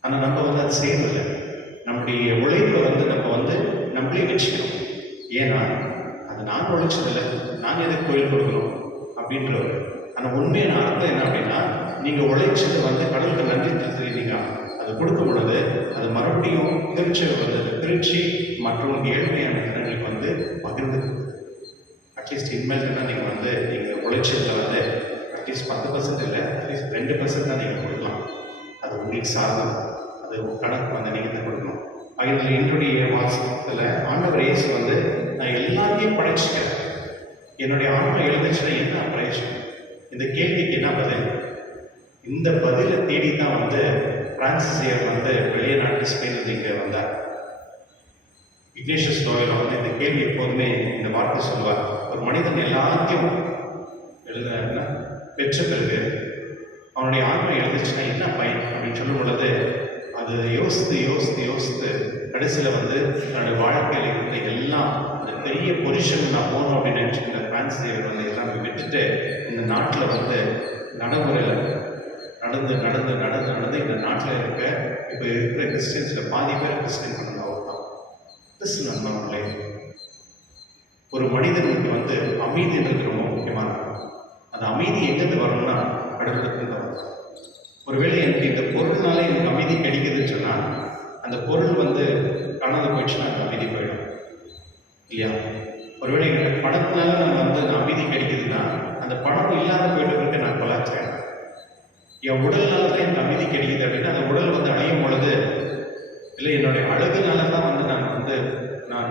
ஆனால் நம்ம வந்து அது செய்யறதில்லை. நம்முடைய உழைப்பை வந்து நம்ம வந்து நம்மளே வச்சுக்கணும். ஏன்னா அது நான் உழைச்சதில்லை, நான் எதுக்கு கோயில் கொடுக்கணும் அப்படின்றவர். ஆனால் உண்மையான அர்த்தம் என்ன அப்படின்னா, நீங்கள் உழைச்சது வந்து கடவுளுக்கு நன்றி தெரிவிங்க. அது கொடுக்கும் பொழுது அது மறுபடியும் திருச்சி மற்றவங்களுக்கு ஏழ்மையான திறன்களுக்கு வந்து பகிர்ந்து அட்லீஸ்ட் இன்மேல்னா நீங்கள் வந்து நீங்கள் உழைச்சதில் வந்து அட்லீஸ்ட் 10% இல்லை, அட்லீஸ்ட் 2% தான் நீங்கள் கொடுக்கலாம். அது உங்களுக்கு சார்ந்தது. அது கணக்கு வந்து நீங்கள் தான் கொடுக்கணும். அதில் என்னுடைய வாசகத்தில் ஆண்டவர் இயேசு வந்து நான் எல்லாத்தையும் படைச்சிட்டேன், என்னுடைய ஆன்மா எழுந்துச்சுன்னா என்ன பிரயோஜனம்? இந்த கேள்விக்கு என்ன பதில்? இந்த பதிலை தேடி தான் வந்து பிரான்சிஸ் வந்து வெளிநாட்டு ஸ்பெயினில் இங்கே வந்தார். இக்னேஷியஸ் லோயலா வந்து இந்த கேள்வி எப்போதுமே இந்த வார்த்தை சொல்லுவார். ஒரு மனிதன் எல்லாத்தையும் எழுதுனா பெற்ற பிறகு அவனுடைய ஆன்மா எழுந்துச்சுன்னா என்ன பயன் அப்படின்னு சொல்லும் பொழுது அது யோசித்து கடைசியில் வந்து தன்னுடைய வாழ்க்கையில் இருந்த எல்லாம் அந்த பெரிய பொசிஷன் நான் போகணும் அப்படின்னு நினச்சிக்கிற பிரான்சிஸ் வந்து எல்லாமே விட்டுட்டு இந்த நாட்டில் வந்து நடைமுறையில் நடந்து இந்த நாட்டில் இருக்க இப்போ இருக்கிற கிறிஸ்டியன்ஸில் பாதி பேர் கிறிஸ்டியன் பண்ண அவர் தான். கிறிஸ்டின் நண்பர்களே, ஒரு மனிதனுக்கு வந்து அமைதின்றது ரொம்ப முக்கியமானது. அந்த அமைதி எங்கேருந்து வரணும்னா கடவுளுக்கு தான் வரும். ஒருவேளை எனக்கு இந்த பொருள்னால எனக்கு அமைதி கிடைக்குதுன்னு சொன்னால் அந்த பொருள் வந்து காணாது போயிடுச்சுன்னா அந்த அமைதி போயிடும் இல்லையா? ஒருவேளை எனக்கு பணத்தினால நான் அமைதி கிடைக்குதுன்னா அந்த பணம் இல்லாத போயிட்டு நான் கலாச்சாரம். என் உடல்னால தான் எனக்கு அமைதி கிடைக்குது அப்படின்னா அந்த உடல் வந்து அடையும் பொழுது இல்லை என்னுடைய அழகுனால தான் வந்து நான்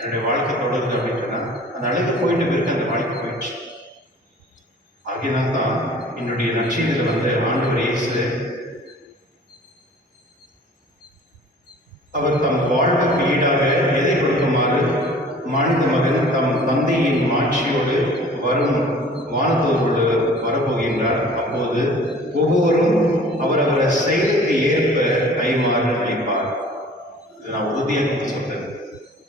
என்னுடைய வாழ்க்கை தொடருது அப்படின்னு சொன்னால் அந்த அழகு போயிட்டு பிறகு அந்த வாழ்க்கை போயிடுச்சு. ஆகையினால்தான் என்னுடைய நட்சத்திரத்தில் வந்து ஆண்டவர் இயேசு அவர் தம் வாழ்வுக்கு ஈடாக எதை கொடுக்குமாறு மனித மகன் தம் தந்தையின் மாட்சியோடு வரும் வானத்தோடு வரப்போகின்றார். அப்போது ஒவ்வொருவரும் அவரவர செயலுக்கு ஏற்ப கைமாறு அளிப்பார். இது நான் உறுதியாக சொல்றேன்.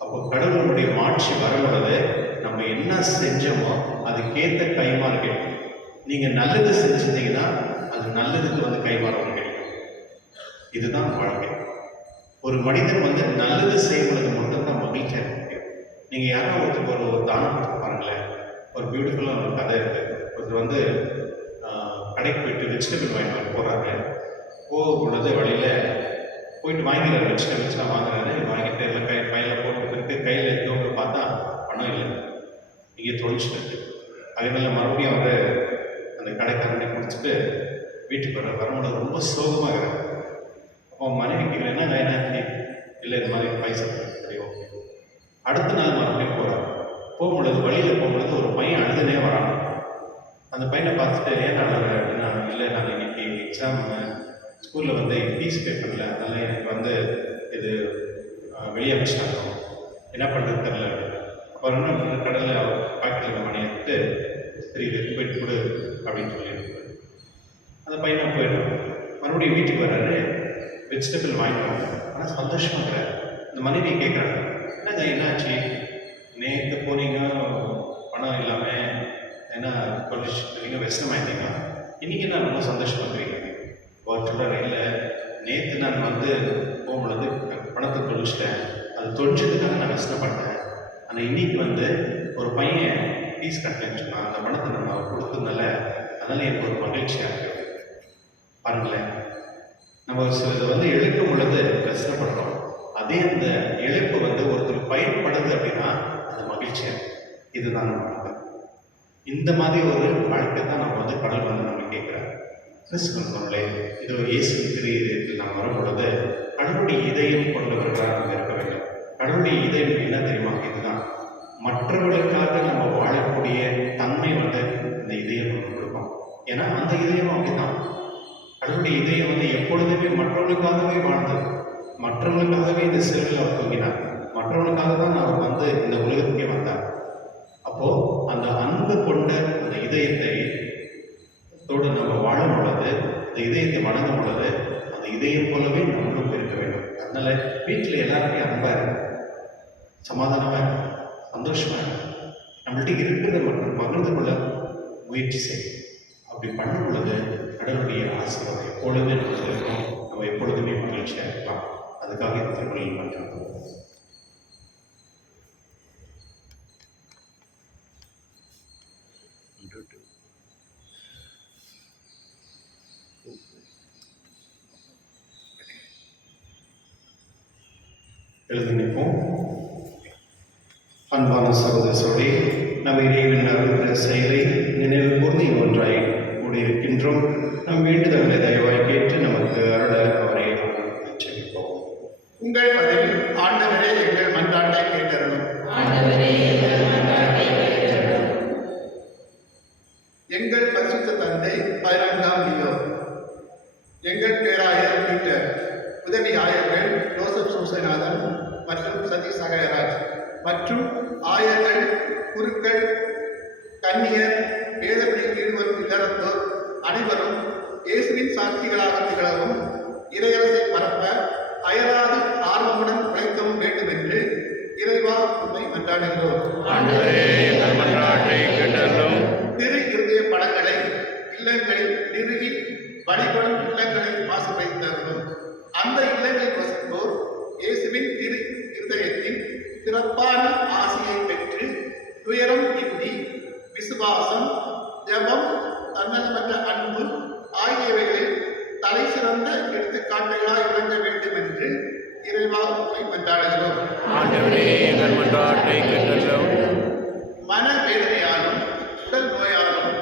அப்போ கடவுளுடைய மாட்சி வரும்பொழுது நம்ம என்ன செஞ்சோமோ அதுக்கேற்ற கைமாறு கிடைக்கும். நீங்க நல்லது செஞ்சிருந்தீங்கன்னா அது நல்லதுக்கு வந்து கைமாறு கிடைக்கும். இதுதான் வாழ்க்கை. ஒரு மனிதன் வந்து நல்லது செய்யும் பொழுது மட்டும்தான் மகிழ்ச்சியாக இருக்க முடியும். நீங்க யாராவது ஒரு தானம் கொடுத்து பாருங்களேன். ஒரு பியூட்டிஃபுல்லான ஒரு கதை இருக்கு. ஒருத்தர் வந்து கடைக்கு போயிட்டு வெஜிடபிள் வாங்கிட்டு போறாரு. போகும் பொழுது வழியில போயிட்டு வாங்கிறாரு, வெஜிடபிள்ஸ்லாம் வாங்கிட்டு இல்லை கையில் போட்டு இருக்கு. கையில் இருக்கவங்க பார்த்தா பணம் இல்லை, இங்கே தொழிச்சிட்டு. அதனால மறுபடியும் அவர் அந்த கடைக்காரனை குடிச்சிட்டு வீட்டுக்கு வரும்போது ரொம்ப சோகமாக இருக்கிறார். அப்போ மனைவி கேட்குறேன், என்னாச்சு? இல்லை இது மாதிரி பைசா சரி ஓகே. அடுத்த நாள் மறுபடியும் போகிறார். போகும்பொழுது வழியில் போகும்பொழுது ஒரு பையன் அழுதுனே வரான். அந்த பையனை பார்த்துட்டு ஏன் அழுகிற அப்படின்னா, இல்லை நான் இன்னைக்கு எக்ஸாம் ஸ்கூலில் வந்து ஃபீஸ் பே பண்ணல, அதனால் எனக்கு வந்து இது வெளியே வச்சுட்டாங்க, என்ன பண்ணுறது தெரில. அப்புறம் என்ன கடலில் பாக்கெட்டில் மணி எடுத்துட்டு சரி இது போயிட்டு கொடு அப்படின்னு சொல்லியிருக்காரு. அந்த பையனை போயிடும். மறுபடியும் வீட்டுக்கு வர்றாரு, வெஜிடபிள் வாங்கிடுவாங்க. ஆனால் சந்தோஷமாக இருக்கிறார். இந்த மனைவி கேட்குறாங்க, என்னங்க என்னாச்சு? நேற்று போனீங்க வெஸ்டமாயிட்டீங்கன்னா இன்றைக்கி நான் ரொம்ப சந்தோஷமாக இருக்கிறேன். அவர் சொல்கிறார், இல்லை நேற்று நான் வந்து போகும்பொழுது பணத்தை தொழிச்சிட்டேன், அது தொழிச்சதுக்காக நான் கஷ்டப்பட்டேன். ஆனால் இன்னைக்கு வந்து ஒரு பையன் ஃபீஸ் கட்டேன்னு சொன்னால் அந்த பணத்தை நம்ம கொடுத்ததுனால அதனால் எனக்கு ஒரு மகிழ்ச்சியாக இருக்குது. பாருங்களேன், நம்ம இதை வந்து எழுக்கும் பொழுது கஷ்டப்படுறோம், அதே அந்த இழப்பு வந்து ஒருத்தர் பயன்படுது அப்படின்னா அது மகிழ்ச்சியாக. இதுதான் நம்ம இந்த மாதிரி ஒரு வாழ்க்கை தான் நம்ம வந்து கடவுள் வந்து நம்ம கேட்குறாரு. கிறிஸ்துவர்களே, இது ஒரு இயேசு திரு நாம் வரும் பொழுது கடவுளுடைய இதயம் கொண்டவர்களாக நம்ம இருக்க வேண்டும். கடவுளுடைய இதயம் என்ன தெரியுமா? இதுதான் மற்றவர்களுக்காக நம்ம வாழக்கூடிய தன்மை வந்து இந்த இதயம் நம்ம கொடுப்போம். ஏன்னா அந்த இதயம் அப்படிதான். கடவுளுடைய இதயம் வந்து எப்பொழுதுமே மற்றவர்களுக்காகவே வாழ்ந்தது, மற்றவர்களுக்காகவே இந்த சிறுவில் அவர் தூங்கினார், மற்றவர்களுக்காக தான் அவர் வந்து இந்த உலகத்துக்கே வந்தார். அப்போ அந்த அன்பு கொண்ட அந்த இதயத்தை நம்ம வாழும் பொழுது, அந்த இதயத்தை வணங்கும் பொழுது அந்த இதயம் போலவே நம்மளும் இருக்க வேண்டும். அதனால வீட்டில் எல்லாருமே அன்பா இருக்கும், சமாதானமா இருக்கும், சந்தோஷமா இருக்கும். நம்மள்ட்ட இருக்கிறத மட்டும் பகிர்ந்து கொள்ள முயற்சி செய்யும். அப்படி பண்ணும் பொழுது கடவுளுடைய ஆசீர்வாதம் எப்பொழுதுமே நமக்கு இருக்கும். நம்ம எப்பொழுதுமே மகிழ்ச்சியாக இருக்கலாம். அதுக்காக இந்த திருமணம் பண்ணுறோம். எழுதி நிற்போம். அன்பான சகோதரர்களே, நம் இறைவன் அருள் செயலை நினைவு கூர்ந்து ஒன்றாய் கூடியிருக்கின்றோம். நம் வேண்டுதல்களை தயவாய் கேட்டு நமக்கு அருள அவரை செவிப்போம். உங்கள் பதில், ஆண்டவரே எங்கள் மன்றாட்டை கேட்டருளும். எங்கள் பரிசுத்த தந்தை 14ஆம் லியோ, எங்கள் பேராயர் பீட்டர், உதவி ஆயர்கள் ஜோசப் சூசநாதன் மற்றும் சதீஷ் சகயராஜ் மற்றும் ஆயர்கள், குருக்கள், கன்னியர், வேதப்படியில் ஈடுபடும் இல்லறத்தோர் அனைவரும் இயேசுவின் சாட்சிகளாக திகழவும் இறையரசை பரப்ப அயராது ஆர்வமுடன் உழைக்கவும் வேண்டும் என்று இறைவா உண்மை மன்றாடுகிறோம். திரு இருதய படங்களை இல்லங்களில் நிறுவி வழிபடும் இல்லங்களை வாசமைத்தவர்களும் அந்த இல்லங்களில் வசிப்போர் இயேசுவின் திரு இருதயத்தின் சிறப்பான ஆசையை பெற்று துயரம் இன்றி விசுவாசம், ஜெபம், தன்னலமற்ற அன்பு ஆகியவைகளில் தலை சிறந்த எடுத்துக்காட்டுகளாய் விளங்க வேண்டும் என்று இறைவா உண்மை மன்றாடுகிறோம். மனவேதனையாலும் உடல் நோயாலும்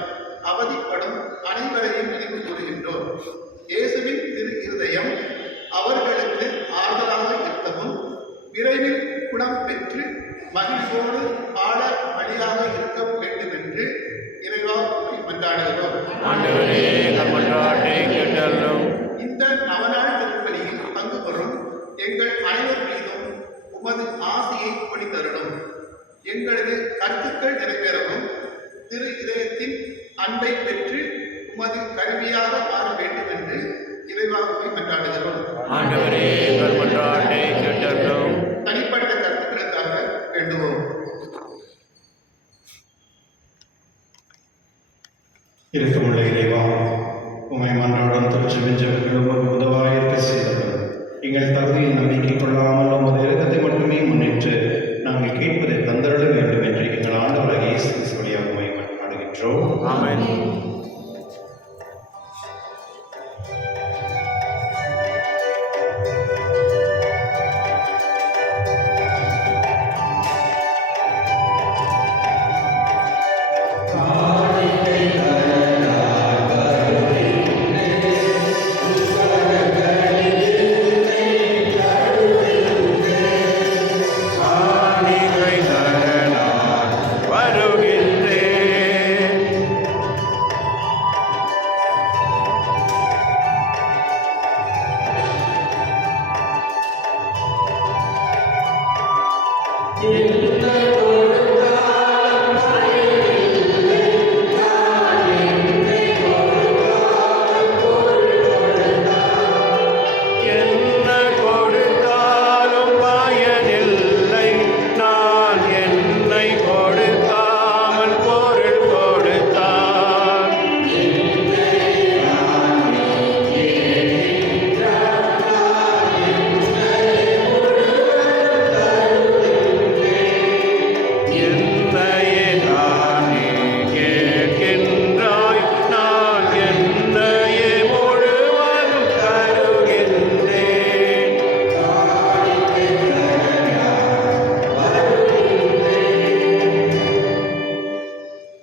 அவதிப்படும் அனைவரையும் நினைவு கூறுகின்றோம். இயேசுவின் திரு இருதயம் அவர்களுக்கு ஆறுதலாக இருக்கவும் விரைவில் குணம் பெற்று மகிழ்வோடு ஆட வழியாக இருக்க வேண்டும் என்று இறைவா மன்றாடுகிறோம். இந்த நவநாள் திருப்பலியில் பங்கு பெறும் எங்கள் அனைவர் மீதும் உமது ஆசையை பொழிந்தருளும். எங்களது கருத்துக்கள் நிறைவேறவும் திரு இதயத்தின் அன்பை பெற்று உமது கருவியாக மாற வேண்டும் என்று இறைவாவை மன்றாடுகிறோம். தனிப்பட்ட கருத்துக்களுக்காக வேண்டுவோம். இருக்கமுள்ள இறைவா, உமை மன்றாடும் திருச்செவிஞ்சவர்கள் உமக்கு உதவாயிருக்க செய்தவர். எங்கள் தகுதியை நம்பிக்கை கொள்ளாமல் உமது இரக்கத்தை மட்டுமே முன்னிட்டு நாங்கள் கேட்பதை தந்தருள வேண்டும் என்று எங்கள் ஆண்டவராகிய இயேசு கிறிஸ்து வழியாக உமை மன்றாடுகின்றோம். ஆமென்.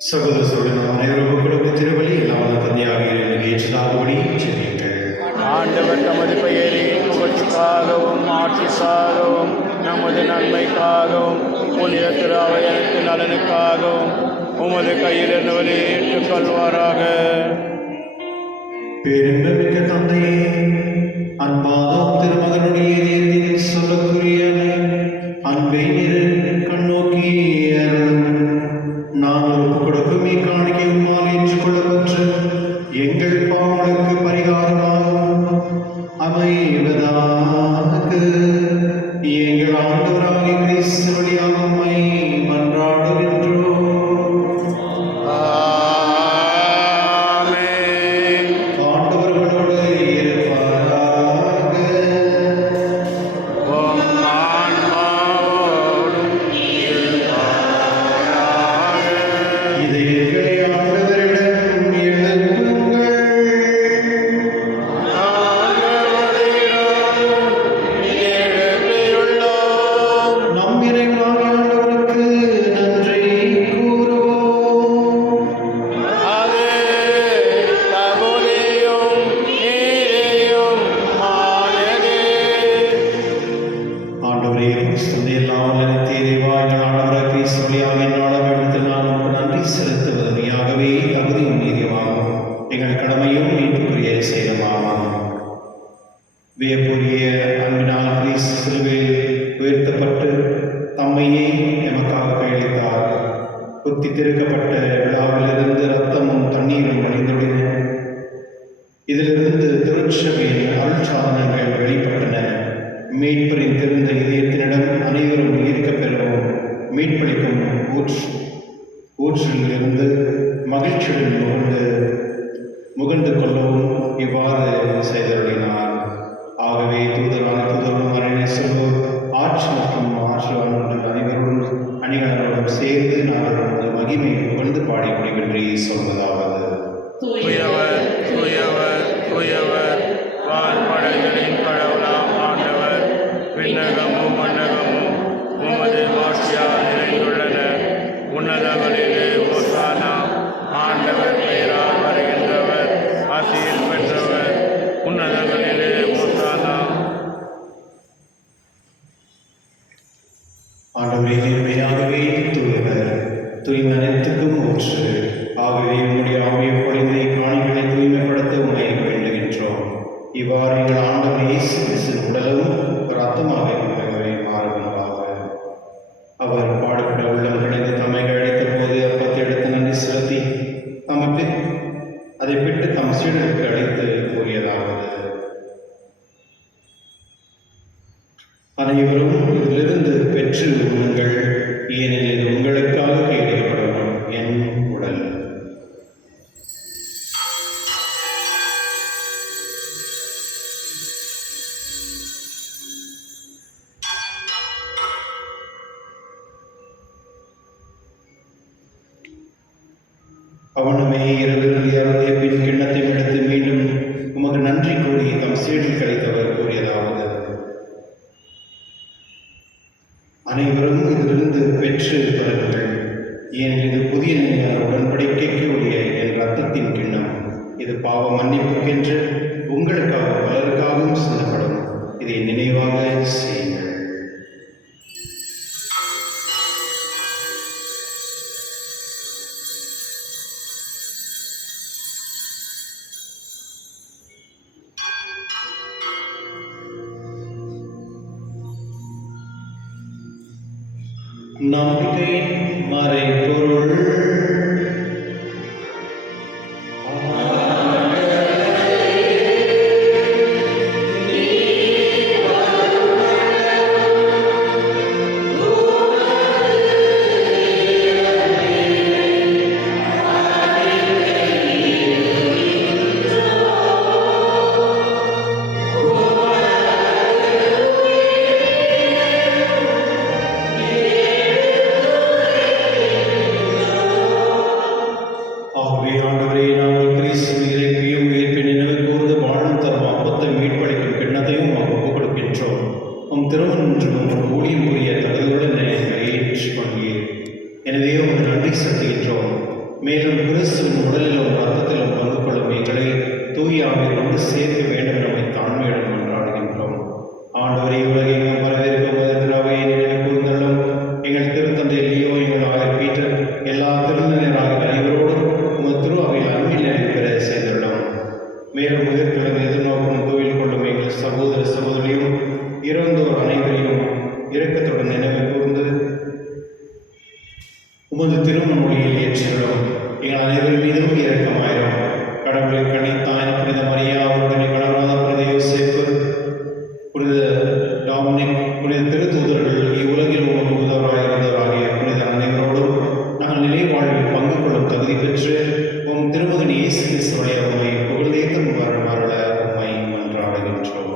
சகோதர சகோதரர் அனைவரும் கொடுத்த திருவழி எல்லாவது தந்தையாக ஏற்றதாகபடி செல்லுங்கள். ஆண்டவர் தமது பெயரின் புகழ்ச்சிக்காகவும் ஆட்சிக்காகவும் நமது நன்மைக்காகவும் புனித திராவயத்தின் நலனுக்காகவும் உமது கையில் இருந்தவரை ஏற்றுக்கொள்வாராக. பேரின்பமிக்க தந்தையே, அன்பாதும் திருமகனுடைய இதயத்தின் சொல்லக்குரிய அன்பை கண்ணோக்கி நாங்கள் ஒப்புக் கொடுக்கும் இக்காணிக்கை உம்மால் ஏற்றுக்கொள்ளப்பட்டு எங்கள் பாவங்களுக்கு பரிகாரமாகவும் அமைவதாக எங்கள் ஆண்டவராகிய கிறிஸ்து வழியாக உம்மை மன்றாடுகின்றோம். ஆமென். ஆண்டவர்களோடு இருப்பாராக. உம் ஆன்மாவோடும் இருப்பாராக. இதயங்களை ஆண்டவரிடம் எழுப்புங்கள். நம் இறைவனாகிய ஆண்டவருக்கு நன்றி கூறுவோம். ஆண்டவரே, கிறிஸ்துவின் எல்லாம் நிலைத்தே இறைவா, எங்கள் ஆண்டவராகிய கிறிஸ்து வழியாக என்னால வேண்டத்தில் நான் உமக்கு நன்றி செலுத்துவது மெய்யாகவே தகுதியும் நீதியுமாகும். எங்கள் கடமையும் மீட்புக்குரிய செயலுமாகும். வியப்புரிய அன்பினால் கிறிஸ்து சிலுவையில் உயர்த்தப்பட்டு தம்மையே எமக்காக கையளித்தார். குத்தி திருக்கப்பட்ட விழாவிலிருந்து இரத்தமும் தண்ணீரும் வழிந்துள்ளன. இதிலிருந்து திருச்சபையின் அருட்சாதனங்கள் வெளிப்பட்டன. மீட்பரின் திறந்த இதயத்தினிடம் அனைவரும் ஈர்க்கப் பெறவும் மீட்பளிக்கும் ஊற்றில் இருந்து மகிழ்ச்சியுடன் முகழ்ந்து கொள்ளவும் இவ்வாறு செய்தருளினார். ஆகவே தூதரும் அரணை செல்வோர் ஆட்சி மற்றும் ஆற்றல் அனைவரும் அணிகளோடும் சேர்ந்து நாங்கள் நமது மகிமை புகழ்ந்து பாடி முடிவின்றி சொல்வதாவது: தூயவர் தூயவர் தூயவர் வான்படைகளின் கடவுளாம் ஆண்டவர். விண்ணகமும் மண்ணகமும் உமது மாட்சியால் நிறைந்துள்ளன. உன்னதங்களிலே ஓசானா. ஆண்டவர் பெயரால் வருகின்றவர் ஆசீர் பெற்றவர். உன்னதங்களிலே ஓசானா. ஆண்டவரே, நேர்மையாகவே தூயவர், தூய்மை அனைத்துக்கும் ஊற்று. ஆகவே உம்முடைய ஆவியை பொழிந்த இக்காணிகளை தூய்மைப்படுத்த உம்மை வேண்டுகின்றோம். இவ்வாறு எங்கள் ஆண்டவர் இயேசு கிறிஸ்துவின் உடலும் இரத்தமாக எங்களை மாறுவதாக. அவர் பாடுபட உள்ளம் கிடைந்து தம்மை அழைத்த போது அப்பத்தை எடுத்து நன்றி செலுத்தி தமக்கு அதை பெற்று தம் சீடருக்கு அழைத்து கூறியதாவது: அனைவரும் இதிலிருந்து பெற்று உண்ணுங்கள், ஏனெனில் இது உங்களுக்காக கையளிக்கப்படும் என் உடல். அவனுமே இரவில் அருந்திய பின் கிண்ணத்தை எடுத்து மீண்டும் உமக்கு நன்றி கூறி தம் சீடில் கழித்தவர் கூறியதாவது: அனைவரும் இதிலிருந்து பெற்று பருங்கள், ஏனெனில் இது புதிய நிலையான உடன்படிக்கைக்கு உரிய என் இரத்தத்தின் கிண்ணம். இது பாவ மன்னிப்புக்கென்று உங்களுக்காக பலருக்காகவும் சிந்தப்படும். இதை நினைவாக செய்யுங்கள். நம்பிக்கை மறைபொருள். எனவே உமது நன்றி செலுத்துகின்றோம். மேலும் கிறிஸ்துவின் உடலிலும் இரத்தத்திலும் பங்கு கொள்ளும் எங்களை தூய ஆவியில் கொண்டு சேர்க்க வேண்டும் நம்மை தாழ்மையுடன் கொண்டாடுகின்றோம். ஆண்டவரை உலகெங்கும் வரவேற்கும் திருவையை நினைவு கூர்ந்தள்ளும். எங்கள் திருத்தந்தை லியோ, எங்கள் ஆயர் பீட்டர், எல்லா திருநிலையராக அனைவரோடும் உமது திரு அவையில் அன்பில் நிறைவு பெற செய்துள்ளோம். மேலும் உயிர்த்தெழுந்து எதிர்நோக்கும் தூயில் கொள்ளும் எங்கள் சகோதர சகோதரியும் இறந்தோர் அனைவரையும் இரக்கத்துடன் நினைவு கூர்ந்து உமது திருமண ஒளியில் ஏற்றியுள்ளோம். எங்கள் அனைவரும் மீதும் இரக்கமாயிரும். கடவுளின் கண்ணித்தாய் புனித மரியா, அவருடைய கடவுளாத புனித யோசேப்பு, புனித டாமினிக், புனித திருத்தூதர்கள், இவ்வுலகில் உமக்கு உதவராக இருந்தவராகிய புனித அனைவரோடும் நாங்கள் நிலை வாழ்வில் பங்கு கொள்ளும் தகுதி பெற்று உம் திருமகன் இயேசு கிறிஸ்துவுடைய உம்மை புகழ்ந்தேத்தும் வரல உம்மை மன்றாடுகின்றோம்.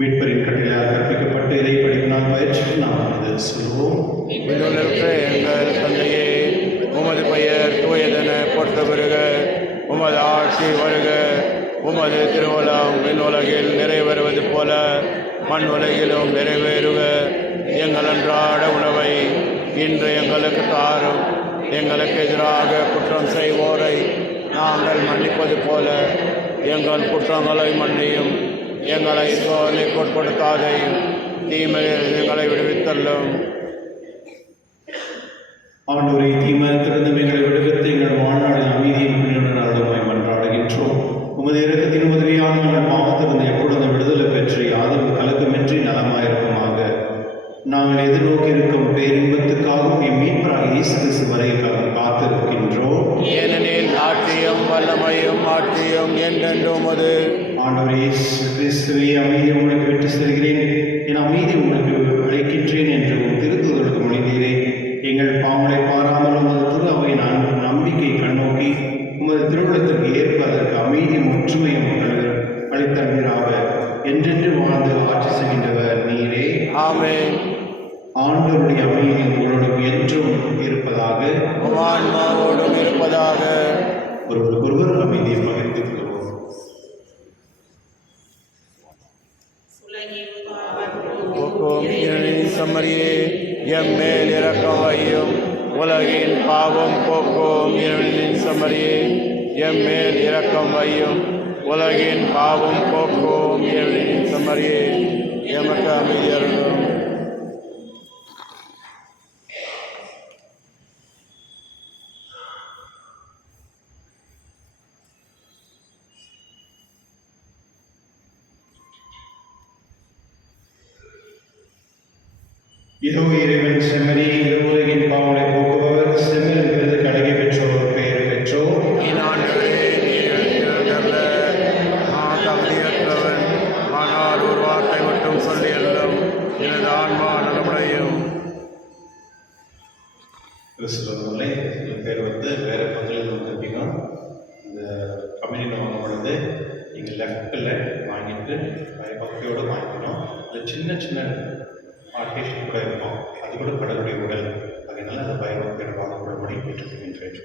மீட்பரின் கட்டளையால் கற்பிக்கப்பட்டு இறை படிப்பினால் பயிற்சி நாம் இது சொல்வோம். எங்கள் தந்தையே, உமது பெயர் தூயதென போற்ற வருக, உமது ஆட்சி வருக, உமது திருவுளம் விண்ணுலகில் நிறைவேறுவது போல மண் உலகிலும் நிறைவேறுக. எங்கள் அன்றாட உணவை இன்று எங்களுக்கு தாரும். எங்களுக்கு எதிராக குற்றம் செய்வோரை நாங்கள் மன்னிப்பது போல எங்கள் குற்றங்களை மன்னியும். எங்களை சோதனைக்கு உட்படுத்தாதையும், தீமையில் எங்களை விடுவித்தள்ளும். ஆண்டவரை தீமையிலிருந்து எங்களை விடுவித்து எங்கள் வாழ்நாளில் அமைதியும் புண்ணியுடன் அருளுமாய் மன்றாடுகின்றோம். உமது இரக்கத்தின் உதவியால் நாங்கள் பாவத்திலிருந்து எப்பொழுதும் விடுதலை பெற்று யாதொரு கலக்கமின்றி நலமாயிருக்குமாக. நாங்கள் எதிர்நோக்கி இருக்கும் பேரின்பத்துக்காகவும் எம் மீட்பராக இயேசு கிறிஸ்து வருகைக்காக காத்திருக்கின்றோம். ஏனெனில் ஆட்சியும் வல்லமையும் ஆட்சியும் என்றென்றும் அது. ஆண்டவரே இயேசு கிறிஸ்துவை அமைதி உங்களுக்கு விட்டு செல்கிறேன், என் அமைதி உங்களுக்கு அழைக்கின்றேன் என்று திருத்தூதருக்கு மொழிந்தீரே. எங்கள் பாவங்களை பாராமல் உமது திரு அவை நம்பிக்கை கண்ணோக்கி உமது திருவிழத்திற்கு ஏற்ப அதற்கு அமைதியும் ஒற்றுமையும் அளித்தவீராக என்றென்று வாழ்ந்து ஆட்சி செய்கின்றவர் நீரே. ஆமென். ஆண்டவருடைய அமைதி உங்களோடு என்றும் இருப்பதாக, ஆன்மாவோடும் இருப்பதாக. ஒருவருக்கொருவர் அமைதியை பகிர்ந்து கொள்வோம். சம்மரியே, எம் மேல் இரக்கம் வையும். உலகின் பாவம் போக்கும் இறைவனின் சம்மரியே, எம் மேல் இரக்கம் வையும். உலகின் பாவம் போக்கும் இறைவனின் சம்மரியே, எமக்கு அமைதி அருளும். இதோ இறைவன் செம்மறி, உலகின் பாவங்களை போக்குபவர், செம்மறின் விருதுக்கு அழகை பெற்றோர், பெயர் பெற்றோர். நான் தகுதியற்றவன், ஆனால் ஒரு வார்த்தை மட்டும் சொல்லி அருளும், எனது ஆன்மா நலமுடையும். கிறிஸ்துவர்களே, சில பேர் வேறு பங்களில் வந்திருப்பீங்க. இந்த கம்யூனிட்டி வாங்கும் பொழுது நீங்கள் லெஃப்டில் வாங்கிட்டு பயபக்தியோடு வாங்கிக்கணும். இந்த சின்ன சின்ன ஆர்டிஸ்ட் கூட இருக்கும், அது கூட கடவுளுடைய உடல். அதனால அந்த பயபக்தியோட வாங்கப்படும்படி பெற்றுக்கொள்கின்றேன்.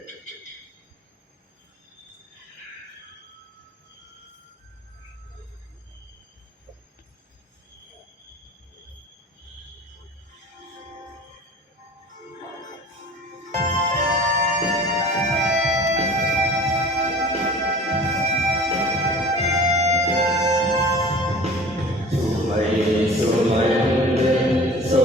So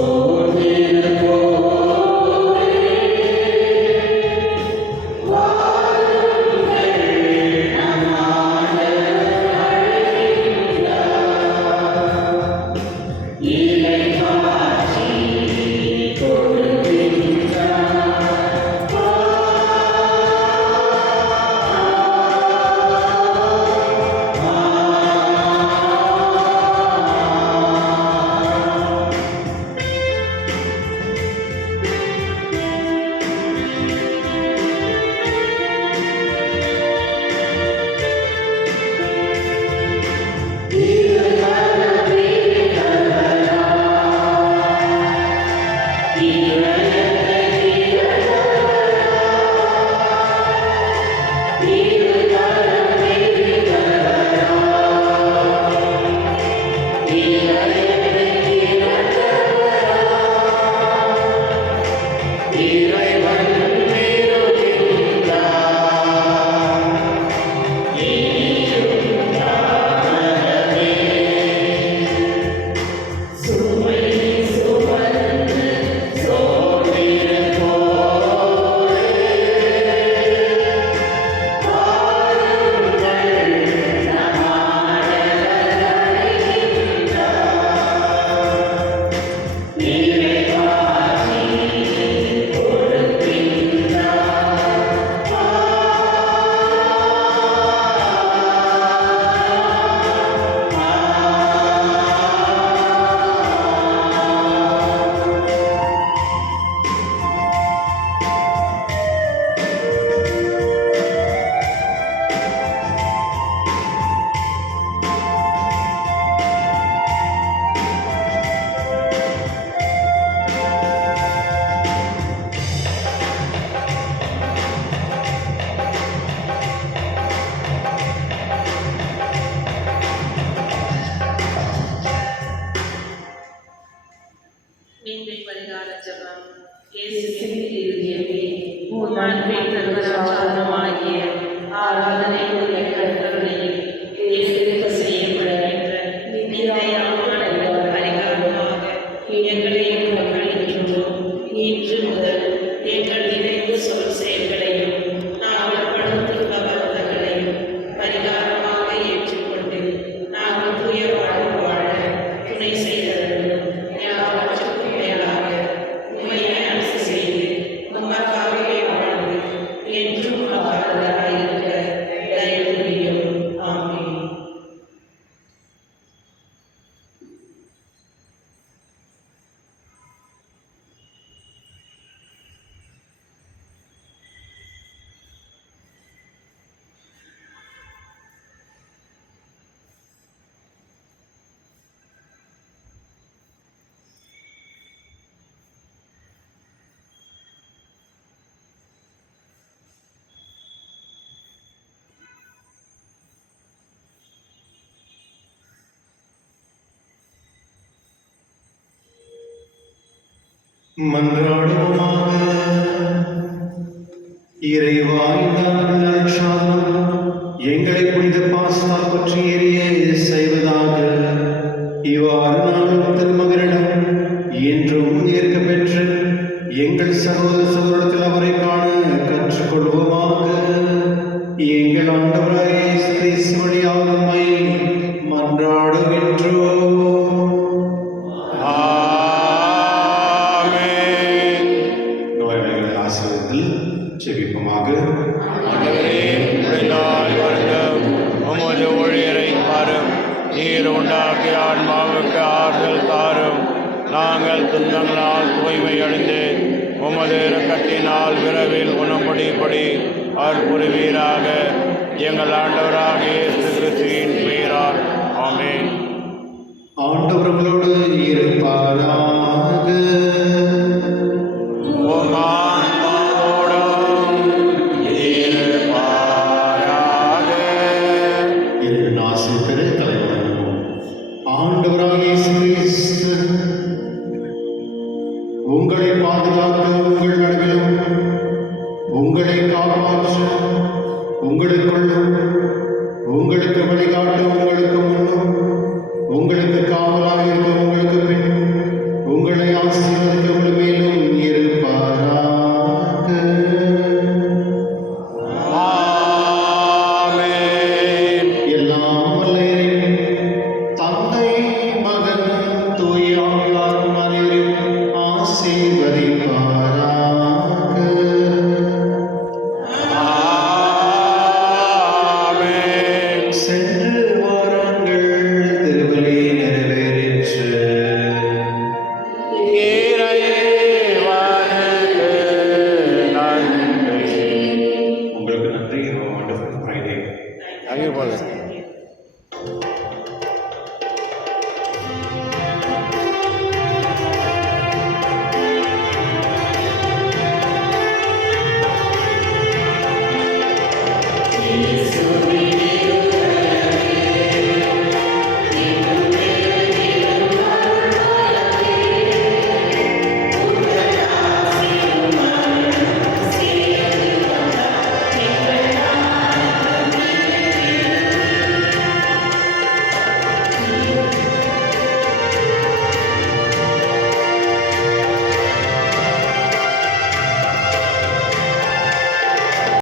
மன்றாடுவோமாக. இறைவா, இந்த நற்சாதனம் எங்களை புனித பாஸ்கா பற்றி எரிய செய்வதாக. இவ்வாறு நாங்கள் திருமகனிடம் என்றும் ஏற்க பெற்று எங்கள் சகோதர சகோதரத்தில் அவரை காண கற்றுக்கொள்வோமாக. எங்கள் ஆண்டவராகிய இயேசு கிறிஸ்து வழியாக உம்மை மன்றாடுகின்றோம். ஆமென். நோயாளிகள் ஆசிரியர்கள் செவிப்பமாக. ஆண்டவரே, உம்முடைய நாள் வருடம் உமது ஊழியரை பாரும். நீர் உண்டாக்கிய ஆன்மாவுக்கு ஆறுதல் தாரும். நாங்கள் துன்பங்களால் தூய்மை அடைந்து உமது இரக்கத்தினால் விரைவில் குணப்படும்படி அருள் புரிவீராக. எங்கள் ஆண்டவராகிய இயேசு கிறிஸ்துவின் பெயரால் ஆமென். ஆண்டவர் உங்களோடு இருப்பாராக. உம் ஆன்மாவோடும் இருப்பாராக. இறைவன் ஆசி பெற தலைவணங்குவோம். ஆண்டவராகிய இயேசு கிறிஸ்து உங்களை பாதுகாக்க உங்கள் நடுவிலும் உங்களை காப்பாற்ற உங்களுக்குள்ளும் உங்களுக்கு வழிகாட்ட உங்களுக்கு முன்னும் உங்களுக்கு காவலாக இருக்க உங்களுக்கு பின் உங்களை ஆசீர்வதிக்க உங்கள் மேலும் இருப்பாராக. ஆமென். எல்லாம் வல்ல இறைவன், தந்தை மகன் தூய ஆவியார் அனைவரையும் ஆசீர்வதிப்பாராக. ஆமென். சென்று வாருங்கள், திருப்பலி நிறைவேறிற்று. இறைவனுக்கு நன்றி. உங்களுக்கு நன்றி. Friday Thank you, Father.